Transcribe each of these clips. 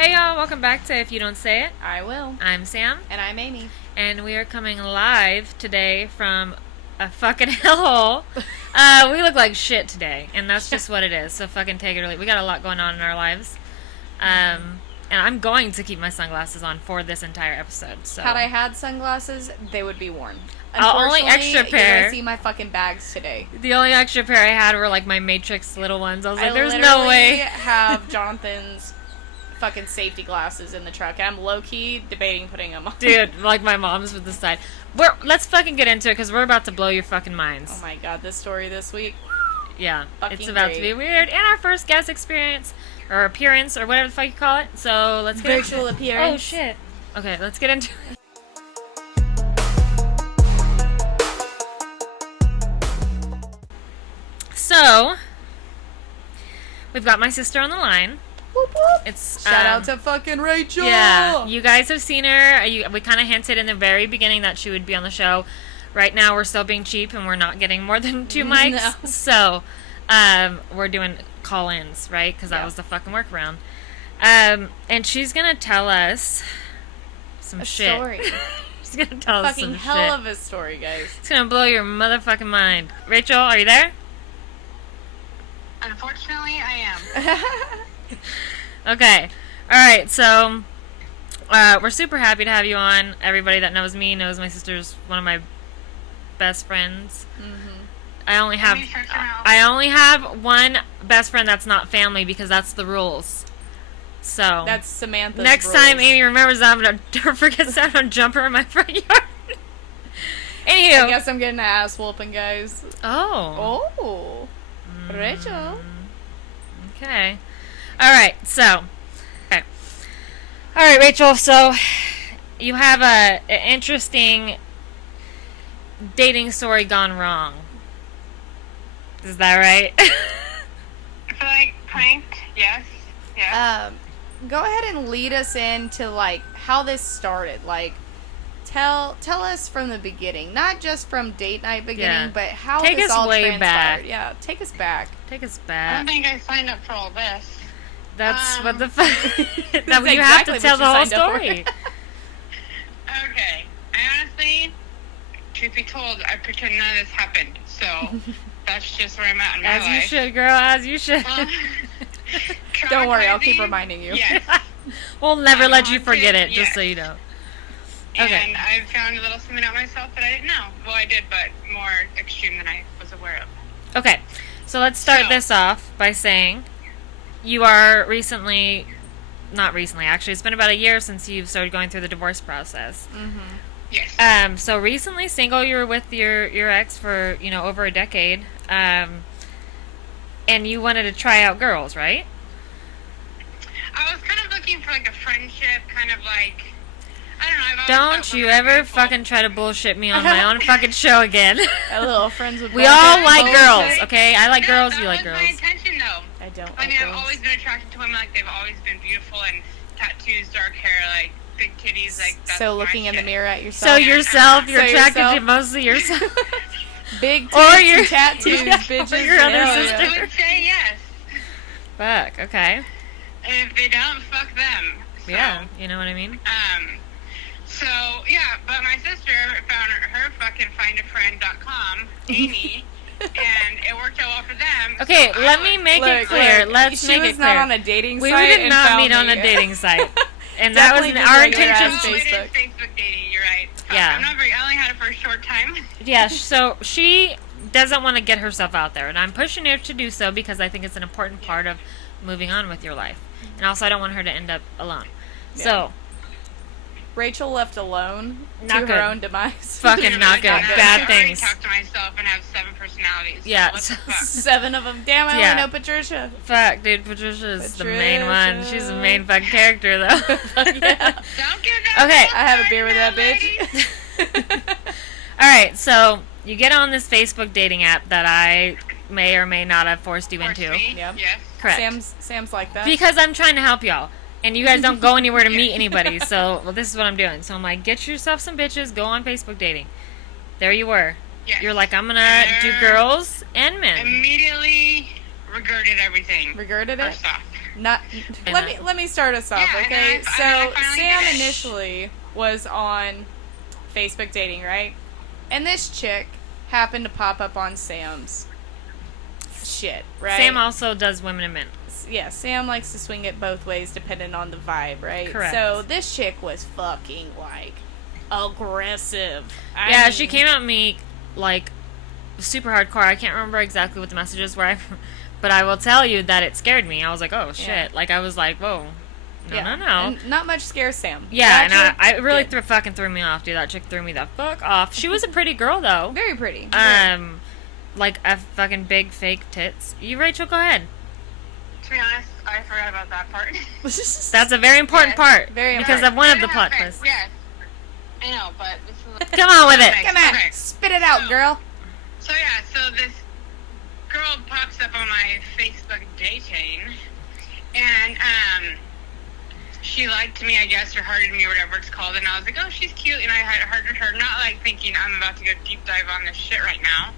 Hey y'all, welcome back to If You Don't Say It. I will. I'm Sam. And I'm Aymee. And we are coming live today from a fucking hellhole. We look like shit today, and that's just what it is, so fucking take it or leave. We got a lot going on in our lives. And I'm going to keep my sunglasses on for this entire episode. So Had I had sunglasses, they would be worn. Only extra You're pair. gonna see my fucking bags today. The only extra pair I had were like my Matrix little ones. I was like, there's no literally way. have Jonathan's fucking safety glasses in the truck, and I'm low-key debating putting them on. Dude, like my mom's with the side. Let's fucking get into it because we're about to blow your fucking minds. Oh my god, this story this week. Yeah, Fucking it's about to be great. weird. And our first guest experience, or appearance, or whatever the fuck you call it. So let's get Virtual into appearance. Oh shit. Okay, let's get into it. So, we've got my sister on the line. Whoop, whoop. It's Shout out to fucking Rachel! Yeah, you guys have seen her. We kind of hinted in the very beginning that she would be on the show. Right now, we're still being cheap, and we're not getting more than 2 mics. No. So, we're doing call-ins, right? Because that was the fucking workaround. And she's gonna tell us some shit. Story. She's gonna tell us Fucking some hell shit. of a story, guys. It's gonna blow your motherfucking mind. Rachel, are you there? Unfortunately, I am. Okay. Alright, so we're super happy to have you on. Everybody that knows me knows my sister's one of my best friends. Mm-hmm. I only have one best friend that's not family because that's the rules. So That's Samantha's next rules. time Aymee remembers that, I'm gonna or forgets that, I'm gonna jump her in my front yard. Anywho. I guess I'm getting an ass whooping, guys. Oh. Oh. Rachel. Okay. Alright, so. Okay. Alright, Rachel, so you have an interesting dating story gone wrong. Is that right? I feel like pranked, yes. Go ahead and lead us into like how this started. Like, tell us from the beginning, not just from date night beginning, Yeah. but how Take this us all way transpired. back. Yeah, take us back. Take us I back. don't think I signed up for all this. That's what the fuck. That's Now you have to exactly tell what the you whole signed up for. story. Okay. I honestly, truth be told, I pretend none of this happened. So, that's just where I'm at in my As life. you should, girl. As you should. Don't worry, I'll keep Traumatizing? reminding you. Yes. We'll never let you Haunted? forget it, just Yes. so you know. Okay. And I found a little something out myself that I didn't know. Well, I did, but more extreme than I was aware of. Okay, so let's start So- this off by saying you are not recently, actually, it's been about a year since you've started going through the divorce process. Mm-hmm. Yes. So recently single, you were with your ex for, over a decade, and you wanted to try out girls, right? I was kind of looking for like a friendship, kind of like, I don't know. I've always Don't thought you women are ever beautiful. fucking try to bullshit me on my own fucking show again. A little friends with We all benefits like bullshit. girls, okay? I like No, girls, that you like was girls. my intention, though. I don't I like mean, I've girls. always been attracted to women. Like, they've always been beautiful and tattoos, dark hair, like big titties. Like, that's So my looking in the shit. mirror at So yourself. yourself, you're So attracted yourself. to mostly yourself. Big Or tits your- and tattoos, Yeah, bitches. or your other Hell sister. yeah. I would say yes. Fuck, okay. If they don't, fuck them. So, Yeah, you know what I mean? So, yeah, but my sister found her fucking findafriend.com, Aymee, and it worked out well for them. Okay, so let I me was- make it clear. Let's she make was it clear. not on a dating We site did and not found meet on me. a dating site. And that was Definitely just our regular ass intentions. No, it is Facebook. Facebook dating, you're right. Fuck, Yeah. I only had it for a short time. Yeah, so she doesn't want to get herself out there. And I'm pushing her to do so because I think it's an important part of moving on with your life. And also, I don't want her to end up alone. Yeah. So, Rachel left alone Not to good. her own demise. Fucking not good. I Bad already things. talk to myself and have 7 personalities. Yeah, What the fuck? 7 of them. Damn, I Yeah. only know Patricia. fuck, dude, Patricia's the main one. Patricia. She's the main fucking character, though. Yeah. Don't give that Okay. full I have a card beer with now, that lady. bitch. Alright, so you get on this Facebook dating app that I may or may not have forced you Force into. me, Yep. Yes. Correct. Sam's like that. Because I'm trying to help y'all. And you guys don't go anywhere to meet anybody. So, this is what I'm doing. So, I'm like, get yourself some bitches, go on Facebook dating. There you were. Yes. You're like, I'm gonna do girls and men. Immediately regretted everything. Regretted it? First off. Not. Let me start us off, Yeah, okay? and I finally Sam did it. initially was on Facebook dating, right? And this chick happened to pop up on Sam's shit, right? Sam also does women and men. Yeah, Sam likes to swing it both ways depending on the vibe, right? Correct. So this chick was fucking like aggressive. Yeah, she came at me like super hardcore. I can't remember exactly what the messages were, but I will tell you that it scared me. I was like, oh shit. Yeah. Like I was like, whoa. No. And not much scares Sam. Yeah, and That I chick really did. fucking threw me off, dude. That chick threw me the fuck off. She was a pretty girl though. Very pretty. Like a fucking big fake tits. You, Rachel, go ahead. To be honest, I forgot about that part. That's a very important Yes, part very because important. of one of the Yeah, plot okay, twists. Yes. I know, but this is... Come on with it. Okay. Come on, Okay. spit it out, girl. So yeah, so this girl pops up on my Facebook dating, and she liked me, I guess, or hearted me, or whatever it's called, and I was like, oh, she's cute, and I had hearted her, not like thinking I'm about to go deep dive on this shit right now,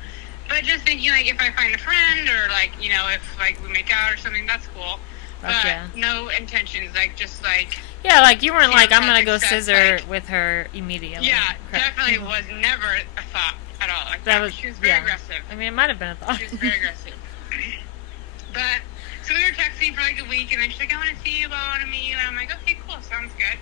but just thinking like if I find a friend, or like, you know, if like we make out or something, that's cool. Fuck But yeah. no intentions, like just like Yeah, like you weren't Yeah, like, I'm gonna fucking go stuff, scissor like- with her immediately. yeah, Correct. definitely was never a thought at all. Like That was, she was very yeah. aggressive. I mean, it might have been a thought. She was very aggressive. But, so we were texting for like a week, and then she's like, I want to see you, I want to meet you. And I'm like, okay, cool, sounds good.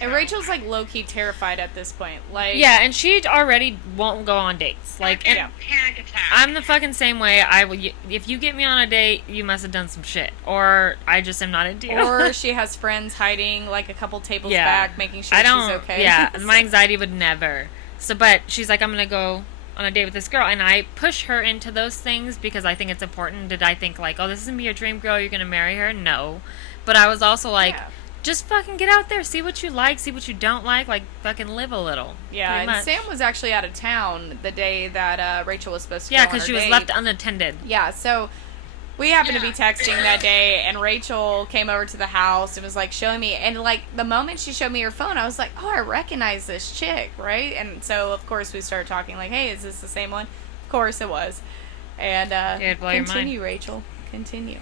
And So, Rachel's like low-key terrified at this point. Like, Yeah, and she already won't go on dates. Like, fucking and panic attack. I'm the fucking same way. I will. If you get me on a date, you must have done some shit, or I just am not into you. or she has friends hiding like a couple tables Yeah. back, making sure I don't. she's okay. Yeah, my anxiety would never. So, but she's like, I'm gonna go on a date with this girl, and I push her into those things because I think it's important. Did I think like, oh, this is gonna be your dream girl? You're gonna marry her? No. But I was also like, Yeah. just fucking get out there, see what you like, see what you don't like fucking live a little. Yeah, pretty and much. Sam was actually out of town the day that Rachel was supposed to Yeah, go on because her she was date. left unattended. Yeah, so we happened to be Yeah. texting that day, and Rachel came over to the house and was like showing me, and like the moment she showed me her phone, I was like, oh, I recognize this chick, right? And so of course we started talking like, hey, is this the same one? Of course it was. And Dude, blow your mind. continue, Rachel, continue.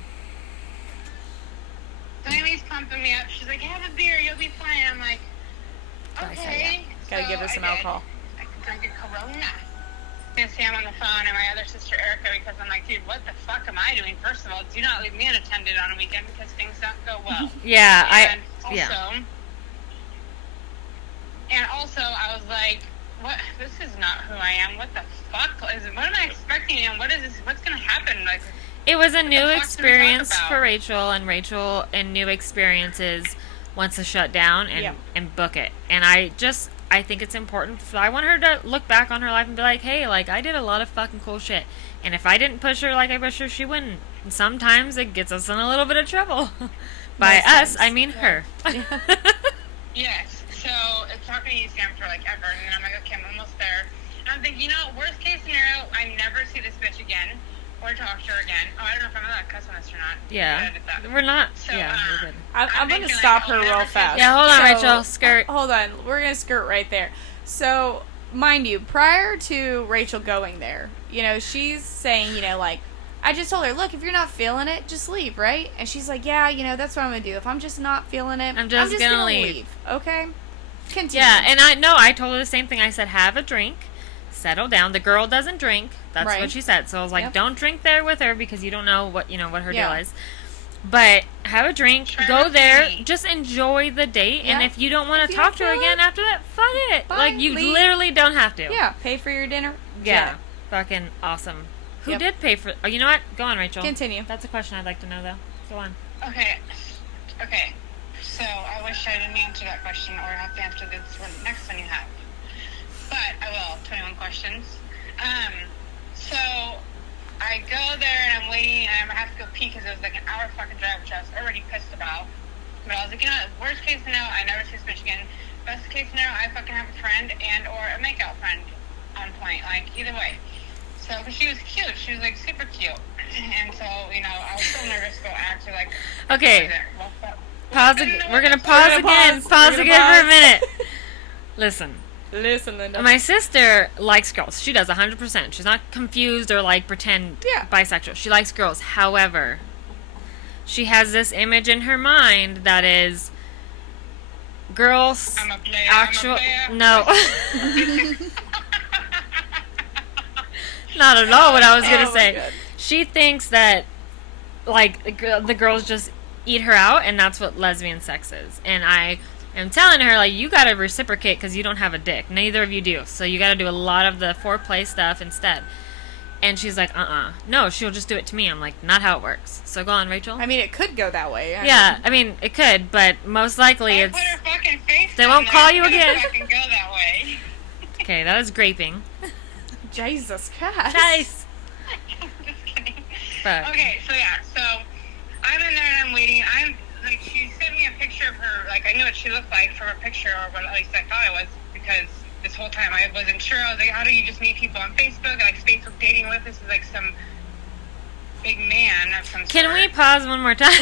So Amy's pumping me up. She's like, have a beer, you'll be fine. I'm like, okay. Gotta So give her some I did. alcohol. I can drink a Corona. And Sam on the phone and my other sister Erica, because I'm like, dude, what the fuck am I doing? First of all, do not leave me unattended on a weekend because things don't go well. Yeah, And yeah. also, I was like, what? This is not who I am. What the fuck is it? What am I expecting? And what is this? What's gonna happen? Like, It was a new the fuck do we talk experience about? for Rachel, and Rachel and new experiences wants to shut down and, Yeah. and book it. And I think it's important. I want her to look back on her life and be like, hey, like, I did a lot of fucking cool shit. And if I didn't push her like I pushed her, she wouldn't. And sometimes it gets us in a little bit of trouble. By Most us, times. I mean her. yes. So it's not gonna use Sam for like ever. And then I'm like, okay, I'm almost there. And I'm thinking, you know, worst case scenario, I never see this bitch again or talk to her again. Oh, I don't know if I'm allowed to cuss on this or not. Yeah. Edit that. We're not. So, Yeah, we're good. I'm I'm going to thinking, stop like, her I'll real never fast. Yeah, hold on, So- Rachel. Skirt. Hold on. We're going to skirt right there. So, mind you, prior to Rachel going there, you know, she's saying, you know, like, I just told her, look, if you're not feeling it, just leave, right? And she's like, yeah, you know, that's what I'm going to do. If I'm just not feeling it, I'm just gonna gonna leave. Okay? Continue. Yeah, and I told her the same thing. I said, have a drink, settle down. The girl doesn't drink. That's Right. what she said. So I was like, Yep. don't drink there with her because you don't know what her Yeah. deal is. But have a drink, Try go not there, to. just enjoy the date. And Yeah. if you don't want If to you talk don't to her feel again it, after that, fuck it. bye, Like you leave. literally don't have to. Yeah, pay for your dinner. Yeah. Jet Fucking awesome. Who Yep. did pay for? Oh, you know what? Go on, Rachel. it. Continue. That's a question I'd like to know, though. Go on. Okay. Okay. So I wish I didn't answer that question or have to answer this one, next one you have. But I will. 21 questions. So I go there and I'm waiting and I have to go pee because it was like an hour fucking drive, which I was already pissed about. But I was like, you know, worst case scenario, I never see this bitch again. Best case scenario, I fucking have a friend and or a makeout friend on point. Like, either way. So, but she was cute. She was like super cute. And so, you know, I was so nervous to go act like. Okay. Well, Pause. We're gonna pause We're gonna again. pause. Pause We're gonna again for a pause. minute. Listen. Listen, Linda. My sister likes girls. She does 100%. She's not confused or like pretend Yeah. bisexual. She likes girls. However, she has this image in her mind that is girls I'm a player. actual I'm a player. no. Not at all what I was gonna Oh my say. God. She thinks that like the girls just eat her out, and that's what lesbian sex is. And I am telling her, like, you gotta reciprocate because you don't have a dick. Neither of you do. So you gotta do a lot of the foreplay stuff instead. And she's like, no, she'll just do it to me. I'm like, not how it works. So go on, Rachel. I mean, it could go that way. I mean, it could, but most likely I it's... put her fucking face They down won't there, call it's you gonna again. fucking go that way. Okay, that is graping. Jesus Christ. Nice. Just kidding. Fuck. Okay, so yeah, so I'm in there and I'm waiting. I'm like, she sent me a picture of her. Like, I knew what she looked like from a picture, or what at least I thought it was, because this whole time I wasn't sure. I was like, how do you just meet people on Facebook? Like, Facebook dating with this is like some big man of some Can sort. we pause one more time?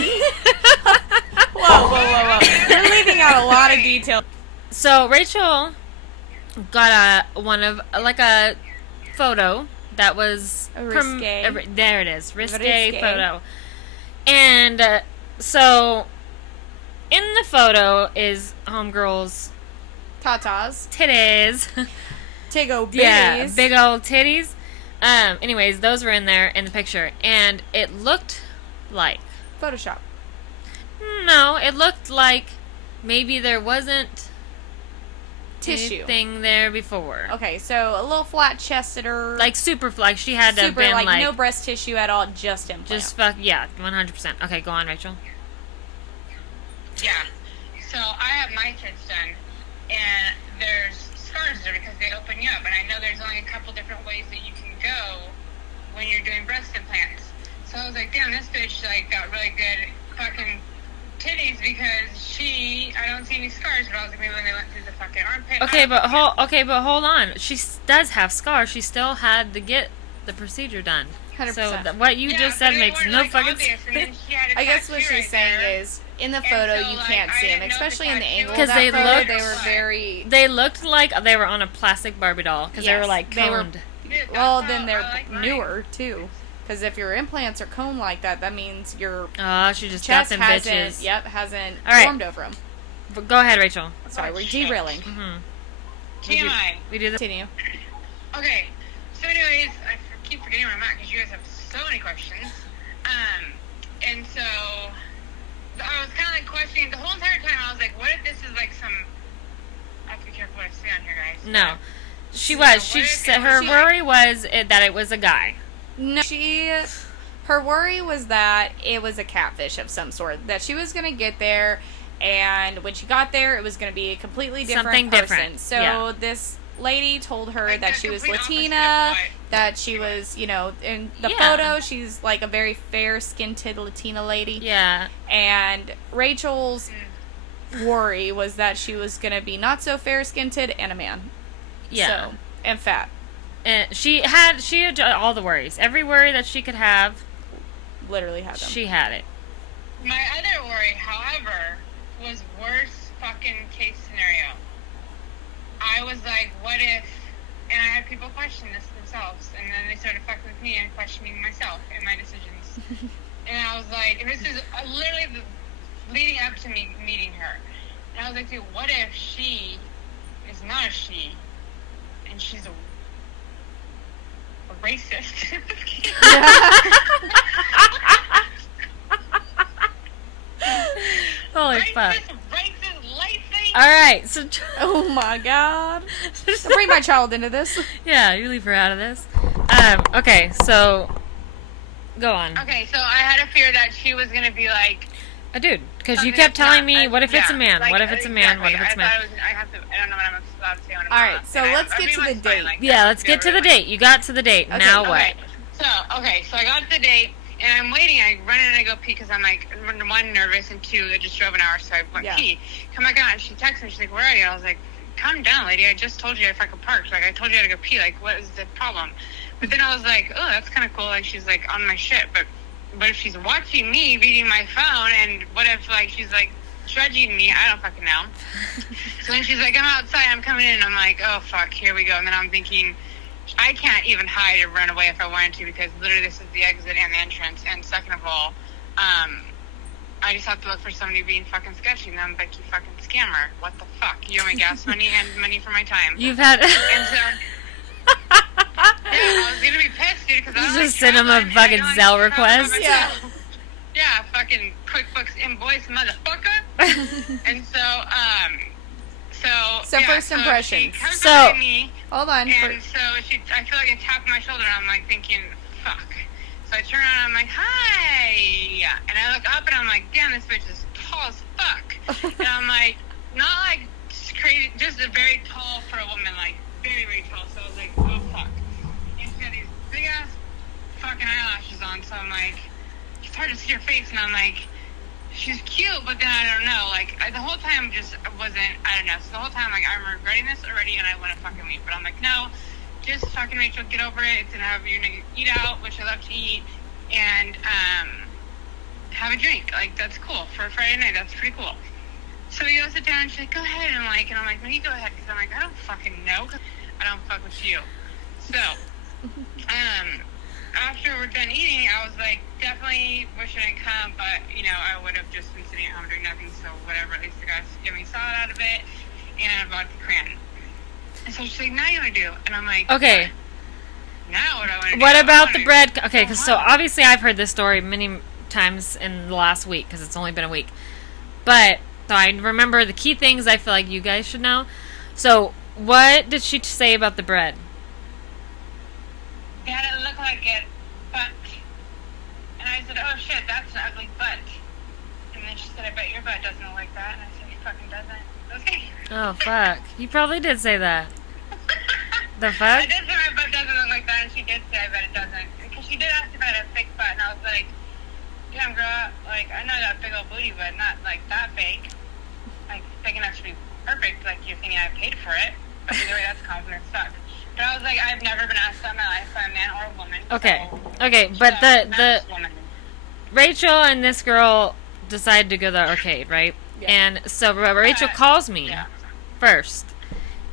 Whoa. You're leaving out a lot of detail. So Rachel got a photo that was A risque. there it is, risque Risque. photo, and so in the photo is homegirl's Tatas. titties. Tiggo bitties. Yeah, big old titties. Anyways, those were in there in the picture, and it looked like Photoshop. no, it looked like maybe there wasn't Tissue. anything there before. Okay, so a little flat-chested or Like super, like she had to have super, been like no breast tissue at all, just implant. just fuck, yeah, 100%. Okay, go on, Rachel. Yeah. So I have my tits done, and there's scars there because they open you up. And I know there's only a couple different ways that you can go when you're doing breast implants. So I was like, damn, this bitch like got really good fucking titties because I don't see any scars, but I was like, maybe when they went through the fucking armpit. But hold on. She does have scars. She still had to get the procedure done. 100%. So what you just said makes no fucking sense. I guess what she's saying there. is, in the And photo, so, you like, can't I see them, didn't know especially the in the tattoo angle of 'Cause that they photo. look- They were very. They looked like they were on a plastic Barbie doll because they were Yes, like they were- coned. Well, then they're I like mine. newer too, because if your implants are cone like that, that means your Oh, she just got chest them hasn't. bitches. Yep, hasn't All right. formed over them. But go ahead, Rachel. Sorry, Oh, we're shit. derailing. Mm-hmm. TMI. We do the Continue. Okay, so anyways, keep forgetting where I'm at because you guys have so many questions. And so I was kind of like questioning the whole entire time. I was like, what if this is like some? I have to be careful what I say on here, guys. no. She So was. what She if said it her was worry was that it was a guy. No, her worry was that it was a catfish of some sort. That she was gonna get there, and when she got there, it was gonna be a completely different Something person. different, So yeah. this lady told her Like that the she was complete opposite of Latina, what- that she was, in the Yeah. photo, she's like a very fair-skinned Latina lady. Yeah. And Rachel's worry was that she was gonna be not so fair-skinned and a man. Yeah. So, and fat. And she had all the worries. Every worry that she could have, Literally had them. she had it. My other worry, however, was worst fucking case scenario. I was like, what if, and I had people question this themselves, and then they started fucking with me and questioning myself and my decisions. And I was like, and this is literally leading up to me meeting her. And I was like, dude, what if she is not a she, and she's a racist? Holy fuck. Racist, late thing. All right. So Oh my god. Don't bring my child into this. yeah, you leave her out of this. Okay. So go on. Okay, so I had a fear that she was gonna be like, Dude, because you something kept that's telling not- me, what if it's a yeah, man? like, What if it's a man? What if it's a I man? thought it was, I don't know what I'm allowed to say on a All right, so let's get to the date. Yeah, let's get to the date. You got to the date. Okay, Now Okay, what? so I got to the date, and I'm waiting. I run in and I go pee because I'm like, one, nervous, and two, I just drove an hour, so I went Yeah. pee. Come back out, and she texts me. She's like, where are you? I was like, calm down, lady. I just told you if I could park. Like, I told you I had to go pee. Like, what is the problem? But then I was like, oh, that's kind of cool. Like, she's like on my shit. But if she's watching me reading my phone, and what if like she's like judging me? I don't fucking know. So then she's like, I'm outside. I'm coming in. I'm like, oh fuck, here we go. And then I'm thinking, I can't even hide or run away if I wanted to because literally this is the exit and the entrance. And second of all, I just have to look for somebody being fucking sketchy, and I'm like, you fucking scammer. What the fuck? You owe me gas money and money for my time. You've had. And so, yeah, I was gonna be pissed, dude, because I was Just send him a fucking Zelle request. Yeah. Yeah, fucking QuickBooks invoice, motherfucker. And so, So first impressions. She comes So- up to me, Hold on. and so I feel like a tap on my shoulder, and I'm like thinking, fuck. So I turn around, and I'm like, hi. And I look up, and I'm like, damn, this bitch is tall as fuck. And I'm like, not like crazy, just a very tall for a woman, like very, very tall. So I was like, oh fuck. And she had these big ass fucking eyelashes on, so I'm like, it's hard to see her face, and I'm like, she's cute, but then I don't know, like, the whole time just wasn't, I don't know, so the whole time, like, I'm regretting this already, and I want to fucking leave, but I'm like, no, just fucking Rachel, get over it, it's gonna have, you're gonna eat out, which I love to eat, and, have a drink, like, that's cool, for a Friday night, that's pretty cool. So we go sit down, and she's like, go ahead, and I'm like, no, you go ahead, because I'm like, I don't fucking know, 'cause I don't fuck with you. So, after we're done eating, I was like, definitely wish I didn't come, but, you know, I would have just been sitting at home doing nothing, so whatever, at least the guys give me salad out of it, and a vodka cran. And so she's like, now you want to do? And I'm like, Okay. now what do I want to do? What I about wanna the bread? Okay, go so home. obviously I've heard this story many times in the last week because it's only been a week. But so I remember the key things I feel like you guys should know. So what did she say about the bread? They had it look like it, but, and I said, oh shit, that's an ugly butt. And then she said, I bet your butt doesn't look like that. And I said, it fucking doesn't. Okay. Oh fuck! You probably did say that. The I fuck? did say my butt doesn't look like that, and she did say I bet it doesn't. Because she did ask if I had a fake butt, and I was like, damn girl, like, I know that big old booty, but not like that big. Like, big enough to be perfect, like you're thinking I paid for it. But either way, that's confidence sucks. But I was like, I've never been asked that in my life by a man or a woman. Okay. So, Okay, she's but a the nice woman. Rachel and this girl decided to go to the arcade, right? Yeah. And so Rachel calls me Yeah. first.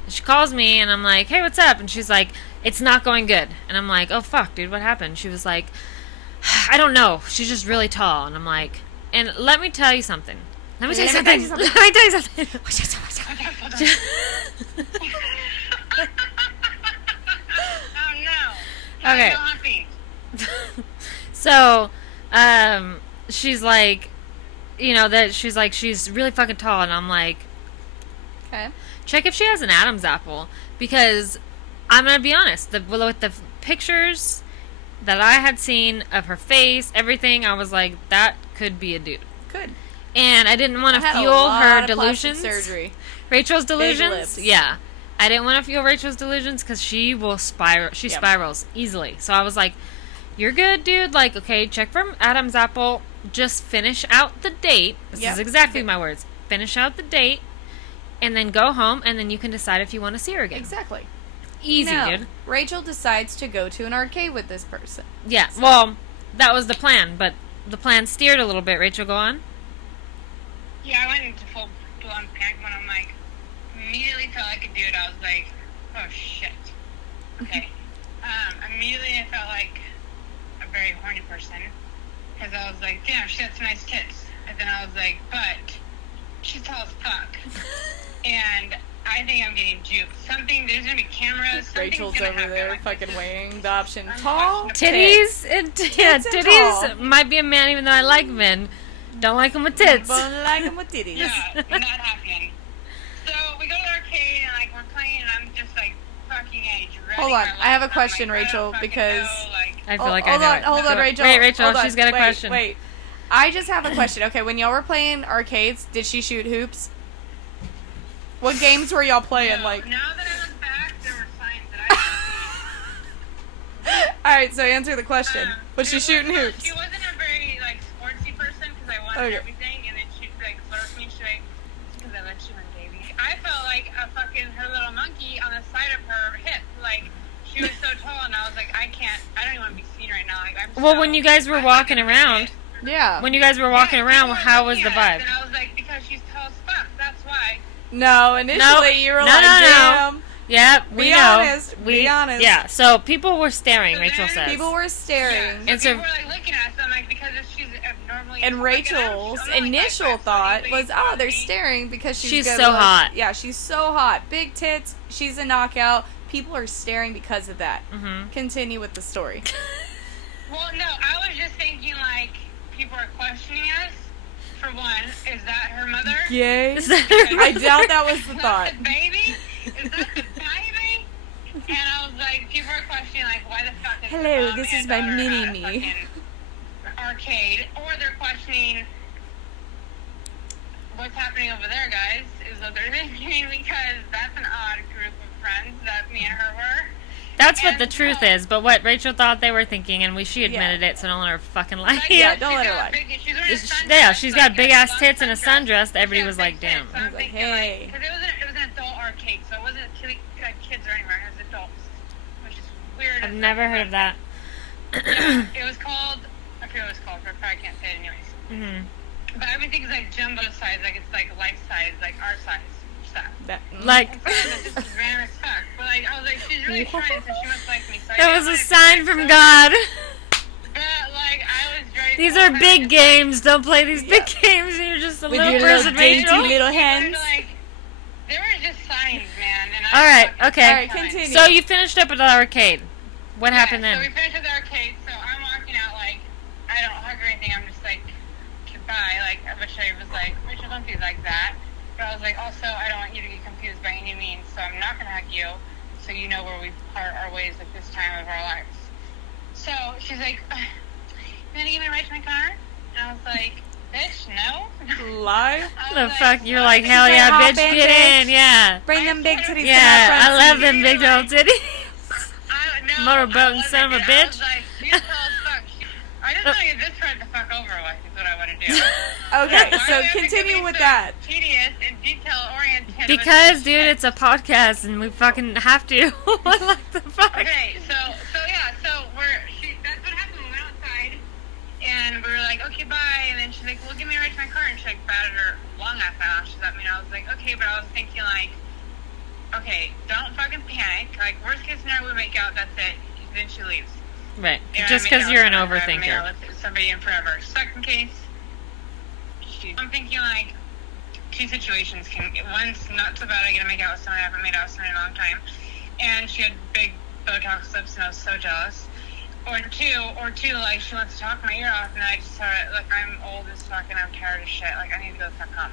She calls me and I'm like, hey, what's up? And she's like, it's not going good. And I'm like, oh fuck, dude, what happened? She was like, I don't know. She's just really tall. And I'm like, and let me tell you something. Let me tell you something. Let me tell you something. Oh no. Okay. I'm so happy. So, she's like, you know, that she's like, she's really fucking tall. And I'm like, Okay. check if she has an Adam's apple, because I'm gonna be honest, with the pictures that I had seen of her face, everything, I was like, that could be a dude. Good. And I didn't want I to had a fuel lot her of plastic delusions. surgery. Rachel's Big delusions. lips. Yeah, I didn't want to fuel Rachel's delusions because she will spiral. She Yep. spirals easily. So I was like, "You're good, dude. Like, okay, check for Adam's apple. Just finish out the date. This Yep. is exactly my words. Finish out the date, and then go home, and then you can decide if you want to see her again. Exactly. Easy, Now, dude. Rachel decides to go to an arcade with this person. Yeah. Well, that was the plan, but the plan steered a little bit. Rachel, go on. Yeah, I went into full blown panic when I'm like, immediately felt like a dude. I was like, oh shit. Okay. Immediately I felt like a very horny person. Because I was like, damn, she got some nice tits. And then I was like, but she's tall as fuck. And I think I'm getting juked. There's gonna be cameras. Rachel's gonna over happen. there Like, fucking this is- weighing the option. I'm Tall watching Titties, and yeah, and titties tall. might be a man, even though I like men. Don't like them with tits. But I like 'em with titties. Yeah, not happening. So we go to the arcade and like we're playing and I'm just like fucking age. Hold on, I have a question, Rachel, because- I feel like hold I know on, it. hold on, Rachel. Wait, Rachel, hold on, she's got a wait, question. Wait, I just have a question. Okay, when y'all were playing arcades, did she shoot hoops? What games were y'all playing? Like, now that I look back, there were signs that I all right. So answer the question. Was she it shooting wasn't- hoops? She wasn't a very like sportsy person because I wanted Okay. everything, and then she'd like flirt with me. She'd like, because I let you in, baby. I felt like a fucking her little monkey on the side of her hip, like. She was so tall, and I was like, I don't even want to be seen right now. Like, I'm Well, so, when you guys were I'm walking fucking around, it. Yeah. when you guys were walking Yeah, around, people were how was the looking at vibe? us, And I was like, because she's tall as fuck. That's why. No, initially you were No, like, no, no. damn. Yeah, we Be know. honest, be honest. Yeah, so people were staring, So Rachel then says. People were staring. Yeah, And so so- people were like looking at us. I'm like, because she's a normally. And Rachel's I'm only, like, initial 5'20", thought but was, you oh, they're me. staring because She's good so looks. hot. Yeah, she's so hot. Big tits. She's a knockout. People are staring because of that. Mm-hmm. Continue with the story. Well, no, I was just thinking, like, people are questioning us. For one, is that her mother? Yay. Is that her I doubt that was the Is thought. that the baby? Is that the baby? And I was like, people are questioning, like, why the fuck is Hello, the mom this and is my daughter mini at a me. fucking arcade? Or they're questioning what's happening over there, guys, is what they're thinking, because that's an odd group of friends that me and her were. That's what And the truth so- is, but what Rachel thought they were thinking, and she admitted it, so don't let her fucking lie. Like, Yeah, she's don't let her got lie. She's wearing a sundress, Yeah, she's got like, big ass long tits and a sundress. Everybody She was has like, big damn. tits, so I I'm was like, thinking, hey. because it was an adult arcade, so it wasn't kids or anywhere. It was adults, which is weird. I've never heard of that. Yeah, it was called. I forget what it was called, but I probably can't say it anyways. Mm-hmm. But everything's like jumbo size, like it's like life size, like our size stuff. That, Like, And so this is random as fuck. But like I was like, she's really trying, so she must like me. So I that didn't was a wanna be sign like, from so- God. But like I was very. These are big games. Don't play these big games. And you're just a With little your little person, dainty Rachel. little She wanted hands. to, like, there were just signs, man. And All right, fucking okay. All right, continue. So you finished up at the arcade. What happened So we then? finished at the arcade, so I'm walking out like, I don't hug or anything, I'm just like, goodbye. Like, eventually I was like, Rachel, don't do like that. But I was like, also, I don't want you to get confused by any means, so I'm not going to hug you, so you know where we part our ways at this time of our lives. So she's like, you want to give me a ride to my car? And I was like, bitch, no. Lie. I The was fuck? like, You're what? like, hell She's yeah, like, bitch, hop in, get bitch. in, yeah. Bring them big titties Yeah, to my I front love seat. them big old titties. No, Motorboat I son of a wasn't, and bitch. I was like, beautiful as fuck. I just want to get this part the fuck over with, is what I want to do. Okay, Why so do we have to continue be with so that. Tedious and detail oriented. Because, dude, it's a podcast and we fucking have to. What the fuck? Okay, so yeah, that's what happened. We went outside and we were like, okay, bye. And then she's like, well, give me a ride to my car. And she like batted her long ass eyelashes at me. And I was like, okay, but I was thinking like, okay, don't fucking panic. Like, worst case scenario, we make out. That's it. Then she leaves. Right. You know, Just I mean, because you're an I haven't made overthinker. out with somebody in forever. Second case, I'm thinking like two situations can. One's not so bad. I get to make out with someone I haven't made out with someone in a long time, and she had big Botox lips, and I was so jealous. Or two, like she wants to talk my ear off, and I just tell her, look, I'm old as fuck, and I'm tired of shit. Like I need to go the fuck home.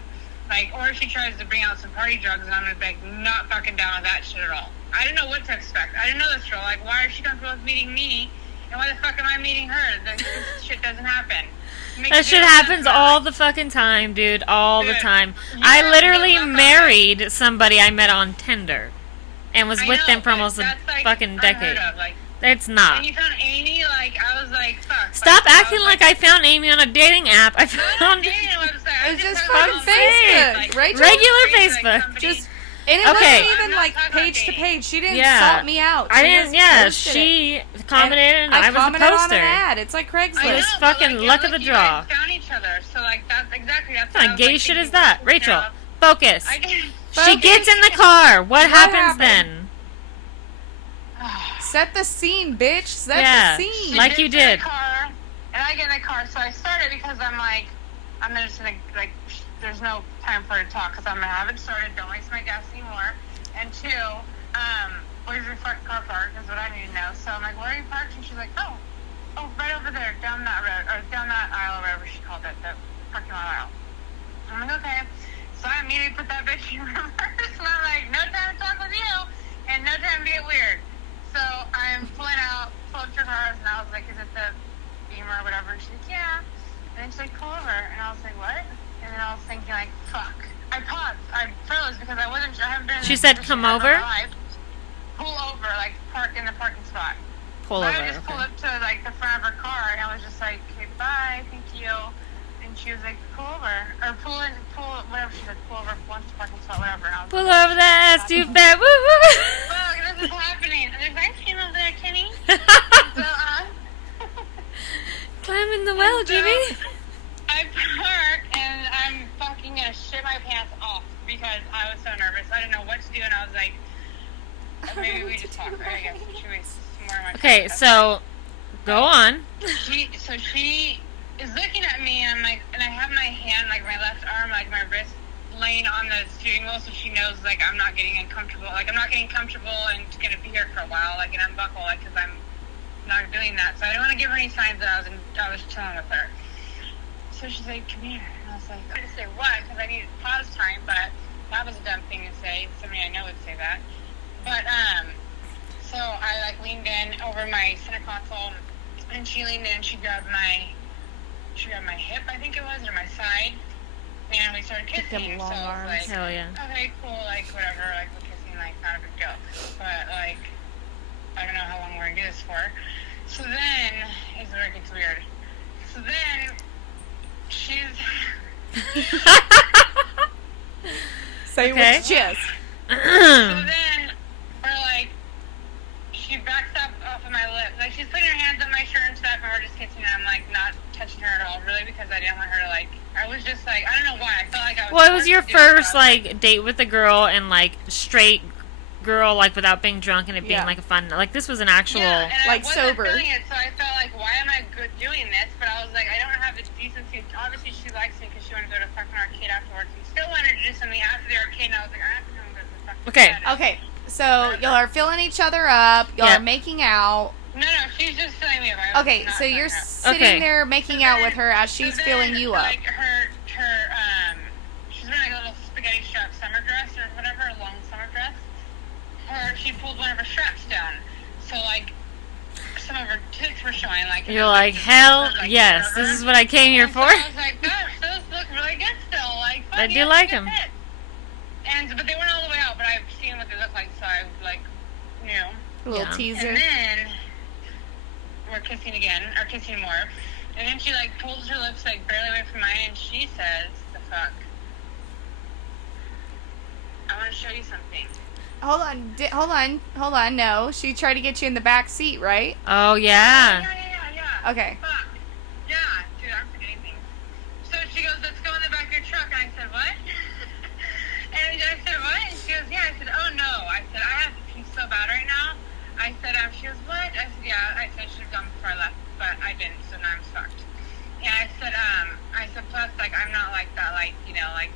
Like, or she tries to bring out some party drugs, and I'm gonna be like, not fucking down with that shit at all. I didn't know what to expect. I didn't know this girl. Like, why is she comfortable with meeting me? And why the fuck am I meeting her? This shit doesn't happen. That shit happens all the fucking time, dude. All the Dude, time. you I have literally good luck on married somebody I met on Tinder. And was I with know, them for but almost a that's, like, fucking unheard decade. of, like, It's when not. you found Aymee, like, I was like, fuck. Stop I acting was like I found Aymee on a dating app. I Not on a found dating website. I It's just found fucking it on Facebook, like, Rachel. Regular like, Facebook. somebody- Just and it Okay. wasn't even I'm not like talking about page to dating. page. She didn't Yeah. salt me out. I She didn't. just Yeah, posted it. she commented, and I was a commented on poster. an ad. It's like I Craigslist. know, It's but, fucking like, luck it of the was you draw. guys found each other, so like that's exactly that's What kind of gay shit is that? Rachel, focus. I didn't. She gets in the car. What happens happened? then? Set the scene, bitch. Set Yeah. the scene. Like you did. Car, and I get in the car, so I started because I'm like, I'm just gonna like, there's no time for her to talk because I'm gonna have it started. Don't waste my gas anymore. And two, where's your car parked? Is what I need to know. So I'm like, where are you parked? And she's like, oh, right over there, down that road or down that aisle, or whatever she called it, the parking lot aisle. I'm like, okay. So I immediately put that bitch in reverse, and I'm like, no time to talk with you, and no time to get weird. So I'm pull up to her cars, and I was like, is it the Beamer or whatever? She's like, yeah. And then she's like, pull over. And I was like, what? And then I was thinking, like, fuck. I paused. I froze because I haven't been in She this said, position come in my over? life. Pull over, like, park in the parking spot. Pull So over. I just pulled Okay. up to, like, the front of her car, and I was just like, okay, bye, thank you. And she was like, pull over. Or pull, whatever she said, pull over, once the parking spot, whatever. And I was Pull like, over that ass too fat. Woo woo. fuck, this is happening. And there's ice cream over there, Kenny. So, Climbing the well, so Jimmy. I park, and I'm fucking gonna shit my pants off because I was so nervous. I didn't know what to do, and I was like, maybe we just talk, right? I guess. Should we more of my Okay, time? so go on. She is looking at me, and I'm like, and I have my hand, like my left arm, like my wrist, laying on the steering wheel, so she knows like I'm not getting uncomfortable. Like I'm not getting comfortable and just gonna be here for a while, like and unbuckle, like because I'm not doing that. So I don't want to give her any signs that I was chilling with her. So she's like, come here. And I was like, I had to say what? Because I needed pause time, but that was a dumb thing to say. Somebody I know would say that. But so I like leaned in over my center console, and she leaned in. She grabbed my hip, I think it was, or my side, and we started kissing. Long so I was like, Hell yeah. okay, cool, like whatever, like we're kissing, like not a big deal. But like, I don't know how long we're gonna do this for. So then is where it gets weird. So then she's Say Okay. what's just. so then we're like, she backs up off of my lips. Like she's putting her hands on my shirt and stuff, and we're just kissing, and I'm like not touching her at all, really, because I didn't want her to like. I was just like, I don't know why. I felt like I was. Well, it was forced your to do it, first so I was like date with a girl and like straight girl, like without being drunk and it being Yeah. like a fun. Like this was an actual. Yeah, and like, I wasn't sober. feeling it, so I felt like, why am I good doing this? But I was like, I don't have the decency. Obviously, she likes me because she wanted to go to fucking arcade afterwards. And still wanted to do something after the arcade, and I was like, I have to go to the fucking Okay. bed. Okay, so y'all are filling each other up. Y'all Yeah. are making out. No, she's just filling me up. I was Okay, not so you're fucking up. sitting Okay. there making out with her as she's So then, filling you up. Like she's wearing like a little spaghetti strap summer dress or whatever, a long summer dress. She pulled one of her straps down, so like some of her tits were showing. Like You're like, hell like, yes, whatever. this is what I came here And for. So I was like, gosh, those look really good still. Like, fuck, I do yeah, like good 'em. fit. But they weren't all the way out. But I've seen what they look like, so I like knew. A little Yeah. teaser. And then we're kissing again, or kissing more. And then she like pulls her lips like barely away from mine, and she says, "The fuck." I want to show you something. Hold on. No, she tried to get you in the back seat, right? Oh yeah. Yeah. Okay. Fuck. Yeah, dude, I'm forgetting things. So she goes, let's go in the back of your truck. And I said, what? And I said, what? And she goes, yeah. I said, oh no. I said, I have to pee so bad right now. I said, she goes, what? I said, yeah. I said, I should have gone before I left, but I didn't, so now I'm fucked. And I said, plus, like, I'm not like that, like, you know, like,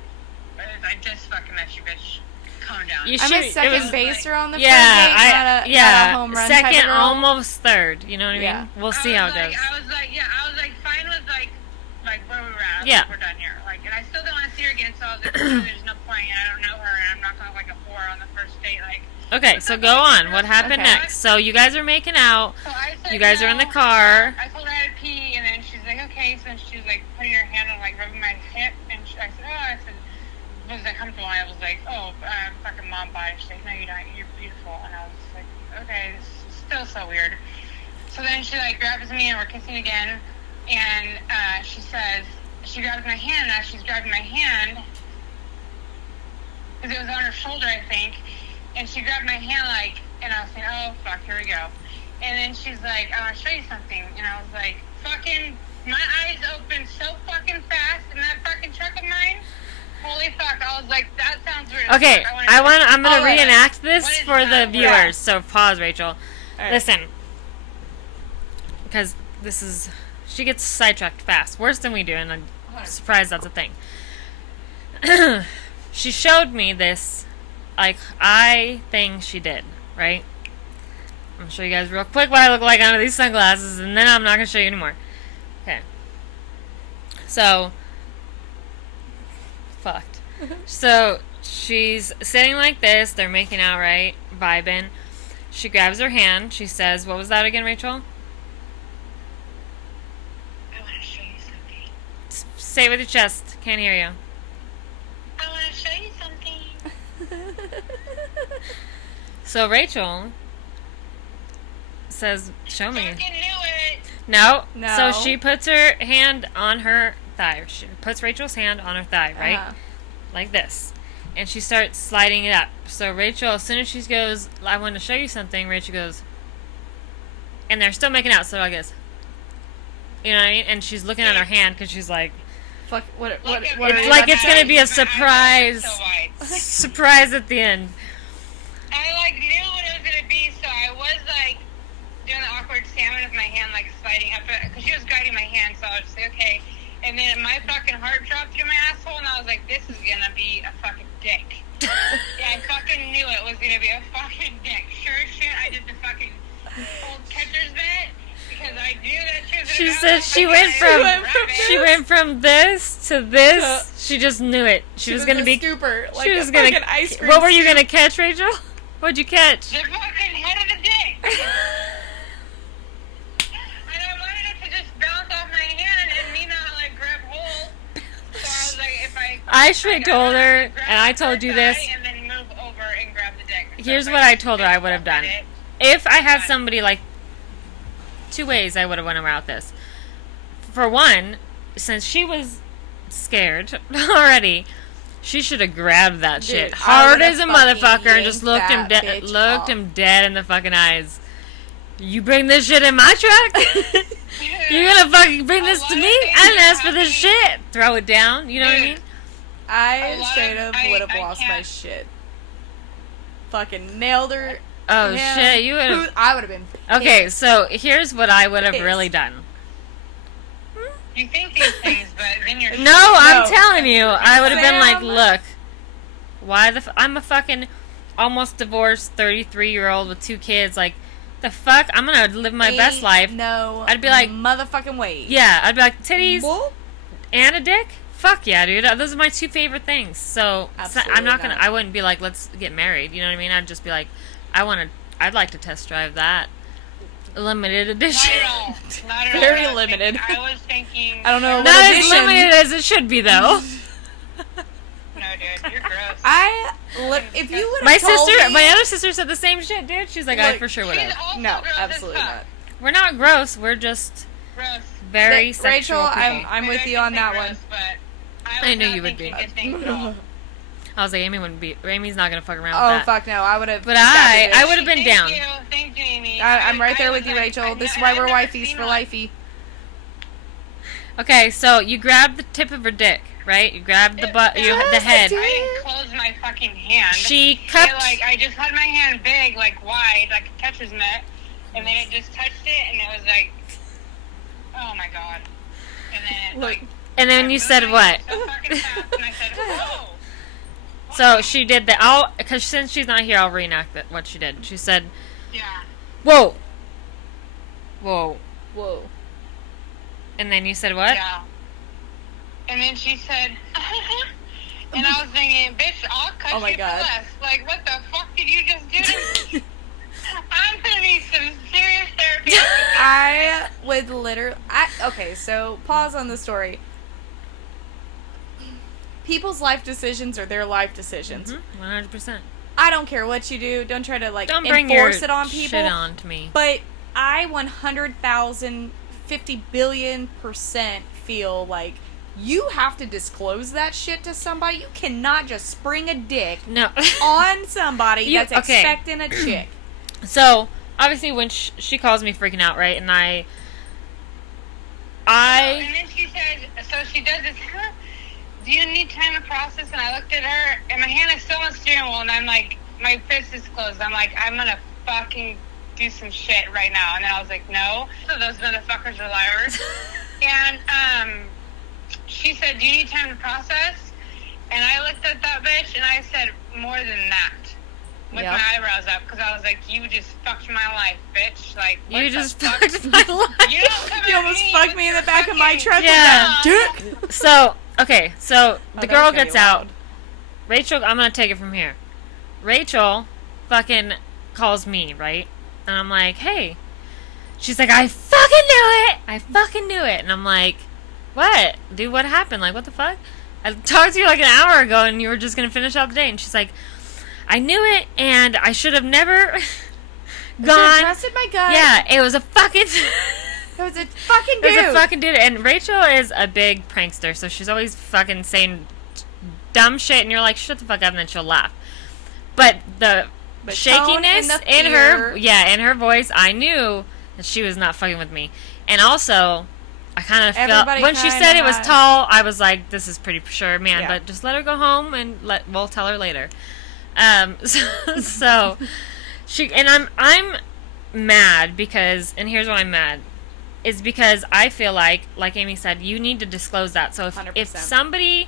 I just fucking met you, bitch. Calm down. You I'm should- a it second was- baser on the Yeah, first date, not a home run type of second, girl. almost third. You know what I mean? Yeah. We'll see how it goes. I was like, fine with like where we were at. I was Yeah. like, we're done here. Like, and I still don't want to see her again. So I was like, there's no point. I don't know her, and I'm not gonna look like a whore on the first date. Like, Okay, so go on. What happened Okay. next? So you guys are making out. so I said, You guys are in the no. car. I told her I had to pee, and then she's like, okay. So then she was like putting her hand on like rubbing my hip, and I said, oh, I said, was I comfortable? And I was like, oh, fucking mom body. She's like, no, you're not. You're beautiful. And I was just like, okay, this is still so weird. So then she like grabs me, and we're kissing again, and she says, she grabs my hand, and as she's grabbing my hand, because it was on her shoulder, I think, and she grabbed my hand like, and I was saying, oh fuck, here we go. And then she's like, I want to show you something, and I was like, fucking, my eyes opened so fucking fast in that fucking truck of mine. Holy fuck! I was like, that sounds weird. Okay, I'm gonna All right. reenact this What is for the that? viewers. Yeah. So pause, Rachel. All right. Listen, because this is she gets sidetracked fast, worse than we do, and I'm surprised that's a thing. She showed me this, like, eye thing she did, right? I'm gonna show you guys real quick what I look like under these sunglasses, and then I'm not gonna show you anymore. Okay. So, fucked. So, she's sitting like this, they're making out, right? Vibing. She grabs her hand, she says, what was that again, Rachel? I want to show you something. Say it with your chest, can't hear you. I want to show you something. So Rachel says, show me. Fucking knew it. No. No. So she puts her hand on her thigh. She puts Rachel's hand on her thigh, right? Uh-huh. Like this. And she starts sliding it up. So Rachel, as soon as she goes, I want to show you something, Rachel goes, and they're still making out, so I guess, you know what I mean? And she's looking at her hand because she's like, Fuck, what Look are at you my it's like about it's to going to say? be a eyes. My eyes surprise, are so wide. surprise at the end. I like knew what it was gonna be, so I was like doing the awkward salmon with my hand, like sliding up it, because she was guiding my hand. So I was just like, okay. And then my fucking heart dropped through my asshole, and I was like, this is gonna be a fucking dick. Yeah, I fucking knew it was gonna be a fucking dick. Sure as shit, I did the fucking old catcher's mitt, because I knew that shit was She gonna said she went from this to this. She just knew it. She was gonna a be scooper, like she a was gonna. fucking ice cream What were you scoop. gonna catch, Rachel? What'd you catch? the fucking head of the dick. And I wanted it to just bounce off my hand and me not like grab hold. So I was like, if I should have told her, grab and I the told you thigh this. and then move over and grab the dick. So Here's if what I just told her I would have done. it, If I had somebody like, 2 ways I would have went about this. For one, since she was scared already, she should have grabbed that Dude, shit I hard would've as a fucking motherfucker and just yanked looked that him bitch looked off. him dead in the fucking eyes. You bring this shit in my truck? You're gonna fucking bring this to me? I didn't ask for this shit. Throw it down. You know what I mean? I A lot straight of- up I- would have I lost my can't- shit. Fucking nailed her. Oh Yeah. shit, you would have. I would have been. Okay, so here's what I would have Pissed. really done. You think these things, but then you're No, I'm No. telling you, I would have been like, Sam. look, why I'm a fucking almost divorced 33-year-old with 2 kids. Like, the fuck? I'm gonna live my best Ain't life. No, I'd be like- motherfucking way. Yeah, I'd be like, titties Bull? and a dick? Fuck yeah, dude. Those are my 2 favorite things. So I'm Absolutely not gonna. not. I wouldn't be like, let's get married. You know what I mean? I'd just be like, I'd like to test drive that limited Not edition. at all. Not at all. Very I was limited. thinking- I was thinking. I don't know. Not What as edition? limited as it should be, though. No, dude, you're gross. If you would My have told sister, me, my other sister said the same shit, dude. She's like, I Look, for sure would She's have. also no, gross as absolutely fuck. not. We're not gross. We're just Gross. very Rachel, sexual people. I'm with Maybe you I on can that say one. gross, but I was knew not you would be. thinking good things at all. I was like, Amy wouldn't be. Amy's not gonna fuck around Oh with that. fuck no, I would have. But I would have been down. Thank you, Amy. I'm right there was with you, like, Rachel. This is and why I've we're never wifeys seen for one. lifey. Okay, so you grab the tip of her dick, right? You grab the butt, the head. Yes, I didn't close my fucking hand. She cupped. I just had my hand big, like wide, like a catcher's mitt, and then it just touched it, and it was like, oh my god. And then it, Look, like, And then I you moved said my what? hand so fucking fast, and I said, whoa. So she did that. Because since she's not here, I'll reenact what she did. She said, Yeah. "Whoa, whoa," whoa. and then you said what? Yeah. And then she said, and I was thinking, bitch, I'll cut Oh my you God. for less. Like, what the fuck did you just do to me? I'm gonna need some serious therapy. I would literally. Okay, so pause on the story. People's life decisions are their life decisions. 100%. I don't care what you do. Don't try to like Don't bring your enforce it on people. shit on to me. But I 100,000, 50 billion% feel like you have to disclose that shit to somebody. You cannot just spring a dick No. on somebody that's okay. expecting a chick. So obviously, when she calls me freaking out, right, and I. And then she said, so she does this, huh? Do you need time to process? And I looked at her, and my hand is still on the steering wheel, and I'm like, my fist is closed. I'm like, I'm gonna fucking do some shit right now. And then I was like, no. So those motherfuckers are liars. And she said, do you need time to process? And I looked at that bitch, and I said, more than that. With Yep. my eyebrows up, because I was like, you just fucked my life, bitch. Like, what You the just fuck? fucked my life. You don't come You at almost me fucked with me in your the back of my fucking- truck Yeah. with that dick. So, okay, so the that girl was gonna gets be out. loud. Rachel, I'm gonna take it from here. Rachel fucking calls me, right? And I'm like, hey. She's like, I fucking knew it! I fucking knew it! And I'm like, what? Dude, what happened? Like, what the fuck? I talked to you like an hour ago and you were just gonna finish up the day. And she's like, I knew it and I should have never gone. Trusted my gut. Yeah, it was a fucking... It was a fucking dude. There's a fucking dude, and Rachel is a big prankster, so she's always fucking saying dumb shit, and you're like, shut the fuck up, and then she'll laugh. But the The shakiness tone and the in her, fear. in her voice, I knew that she was not fucking with me. And also, I kind of felt, Everybody when she kinda said it was has- tall, I was like, this is pretty sure, man, Yeah. but just let her go home, and we'll tell her later. So she, and I'm mad because, and here's why I'm mad. is because I feel like Aymee said, you need to disclose that. So if 100%. somebody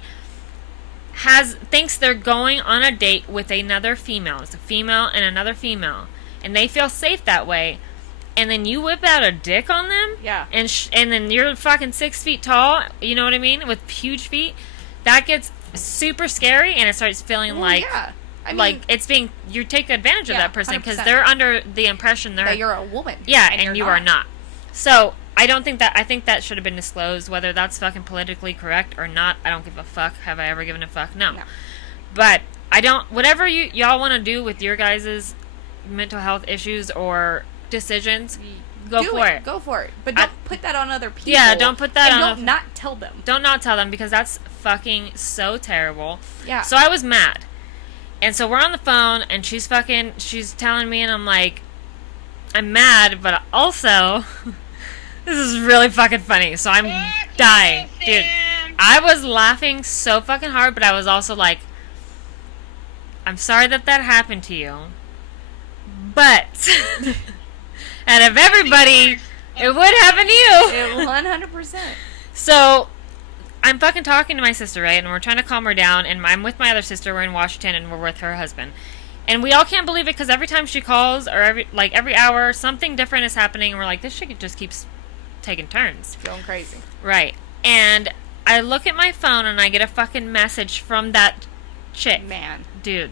thinks they're going on a date with another female, it's a female and another female, and they feel safe that way, and then you whip out a dick on them, Yeah. and then you're fucking 6 feet tall, you know what I mean, with huge feet, that gets super scary, and it starts feeling Well, like, yeah. I mean, like it's being, you take advantage of Yeah, that person because 100%. they're under the impression that you're a woman. yeah, and and you're you are not. So I think that should have been disclosed, whether that's fucking politically correct or not. I don't give a fuck. Have I ever given a fuck? No. But I don't. Whatever y'all want to do with your guys' mental health issues or decisions, go for it. Go for it. But don't put that on other people. Yeah, don't put that and on. Don't not tell them. Don't not tell them because that's fucking so terrible. Yeah. So I was mad, and so we're on the phone, and she's telling me, and I'm like, I'm mad, but also. This is really fucking funny, so I'm dying. Dude, I was laughing so fucking hard, but I was also like, I'm sorry that happened to you. But, out of everybody, it would happen to you. 100%. So, I'm fucking talking to my sister, right? And we're trying to calm her down, and I'm with my other sister, we're in Washington, and we're with her husband. And we all can't believe it, because every time she calls, or every hour, something different is happening, and we're like, this shit just keeps taking turns. Going crazy. Right. And I look at my phone and I get a fucking message from that chick. Man. Dude.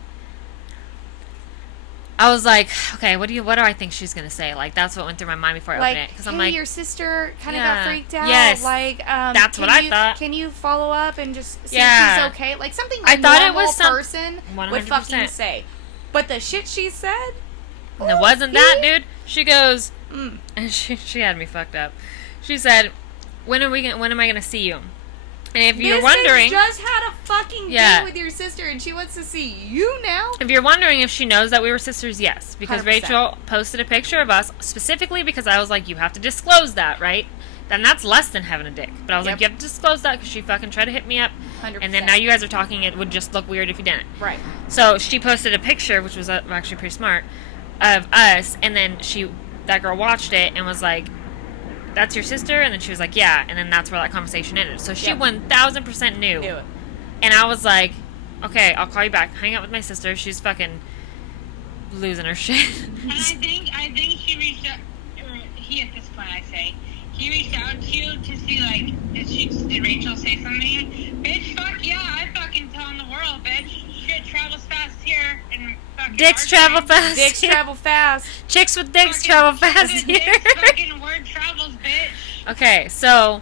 I was like, okay, what do I think she's gonna say? Like, that's what went through my mind before I opened it. Because hey, I'm like, your sister kind of Yeah. got freaked out. Yes. Like, That's what I thought. Can you follow up and just see Yeah. if she's okay? Like something I a thought it normal was some- person 100%. would fucking say. But the shit she said. and it wasn't that, he- dude. She goes, Mm. and she had me fucked up. She said, when am I gonna see you? And if you're This wondering, bitch just had a fucking Yeah. date with your sister, and she wants to see you now. if you're wondering if she knows that we were sisters, yes. Because 100%. Rachel posted a picture of us, specifically because I was like, you have to disclose that, right? Then that's less than having a dick. But I was like, Yep. you have to disclose that because she fucking tried to hit me up. 100%. And then now you guys are talking, it would just look weird if you didn't. Right. So she posted a picture, which was actually pretty smart, of us. And then that girl watched it and was like, that's your sister? And then she was like, yeah. And then that's where that conversation ended. So she Yep. 1000% knew. Knew it. And I was like, okay, I'll call you back. Hang out with my sister. She's fucking losing her shit. And I think she reached out, or he at this point, I say, he reached out to you to see, like, did Rachel say something? Bitch, fuck yeah, I fucking telling the world, bitch. Shit travels fast here in fucking Dicks our travel time. fast. Dicks here. travel fast. Chicks with dicks Fucking travel chicks fast with here. dicks, fucking word travels, bitch. Okay, so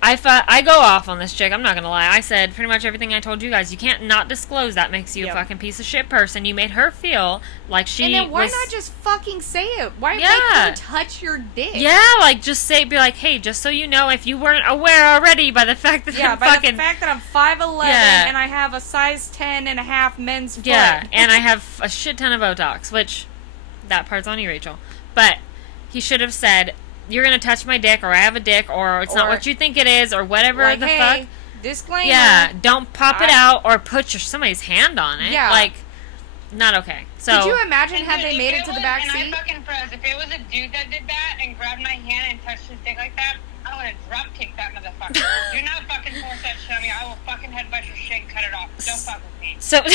I go off on this chick. I'm not gonna lie. I said pretty much everything I told you guys. You can't not disclose that. Makes you Yep. a fucking piece of shit person. You made her feel like she And then why was, not just fucking say it? Why Yeah. make her touch your dick? yeah, like just be like, hey, just so you know, if you weren't aware already by the fact that Yeah, I'm by fucking the fact that I'm 5'11" Yeah. and I have a size 10.5 men's foot. yeah, and I have a shit ton of Botox, which that part's on you, Rachel. But he should have said, you're gonna touch my dick, or I have a dick, or it's not Or- what you think it is, or whatever like, the hey, fuck. disclaimer. Yeah, don't pop it I- out or put somebody's hand on it. Yeah. Like, not okay. So Could you imagine And had dude, they if made it to the was- back and seat? I fucking froze. If it was a dude that did that and grabbed my hand and touched his dick like that, I would have drop kicked that motherfucker. Do not fucking force that shit on me. I will fucking headbutt your shit and cut it off. Don't fuck with me. So, But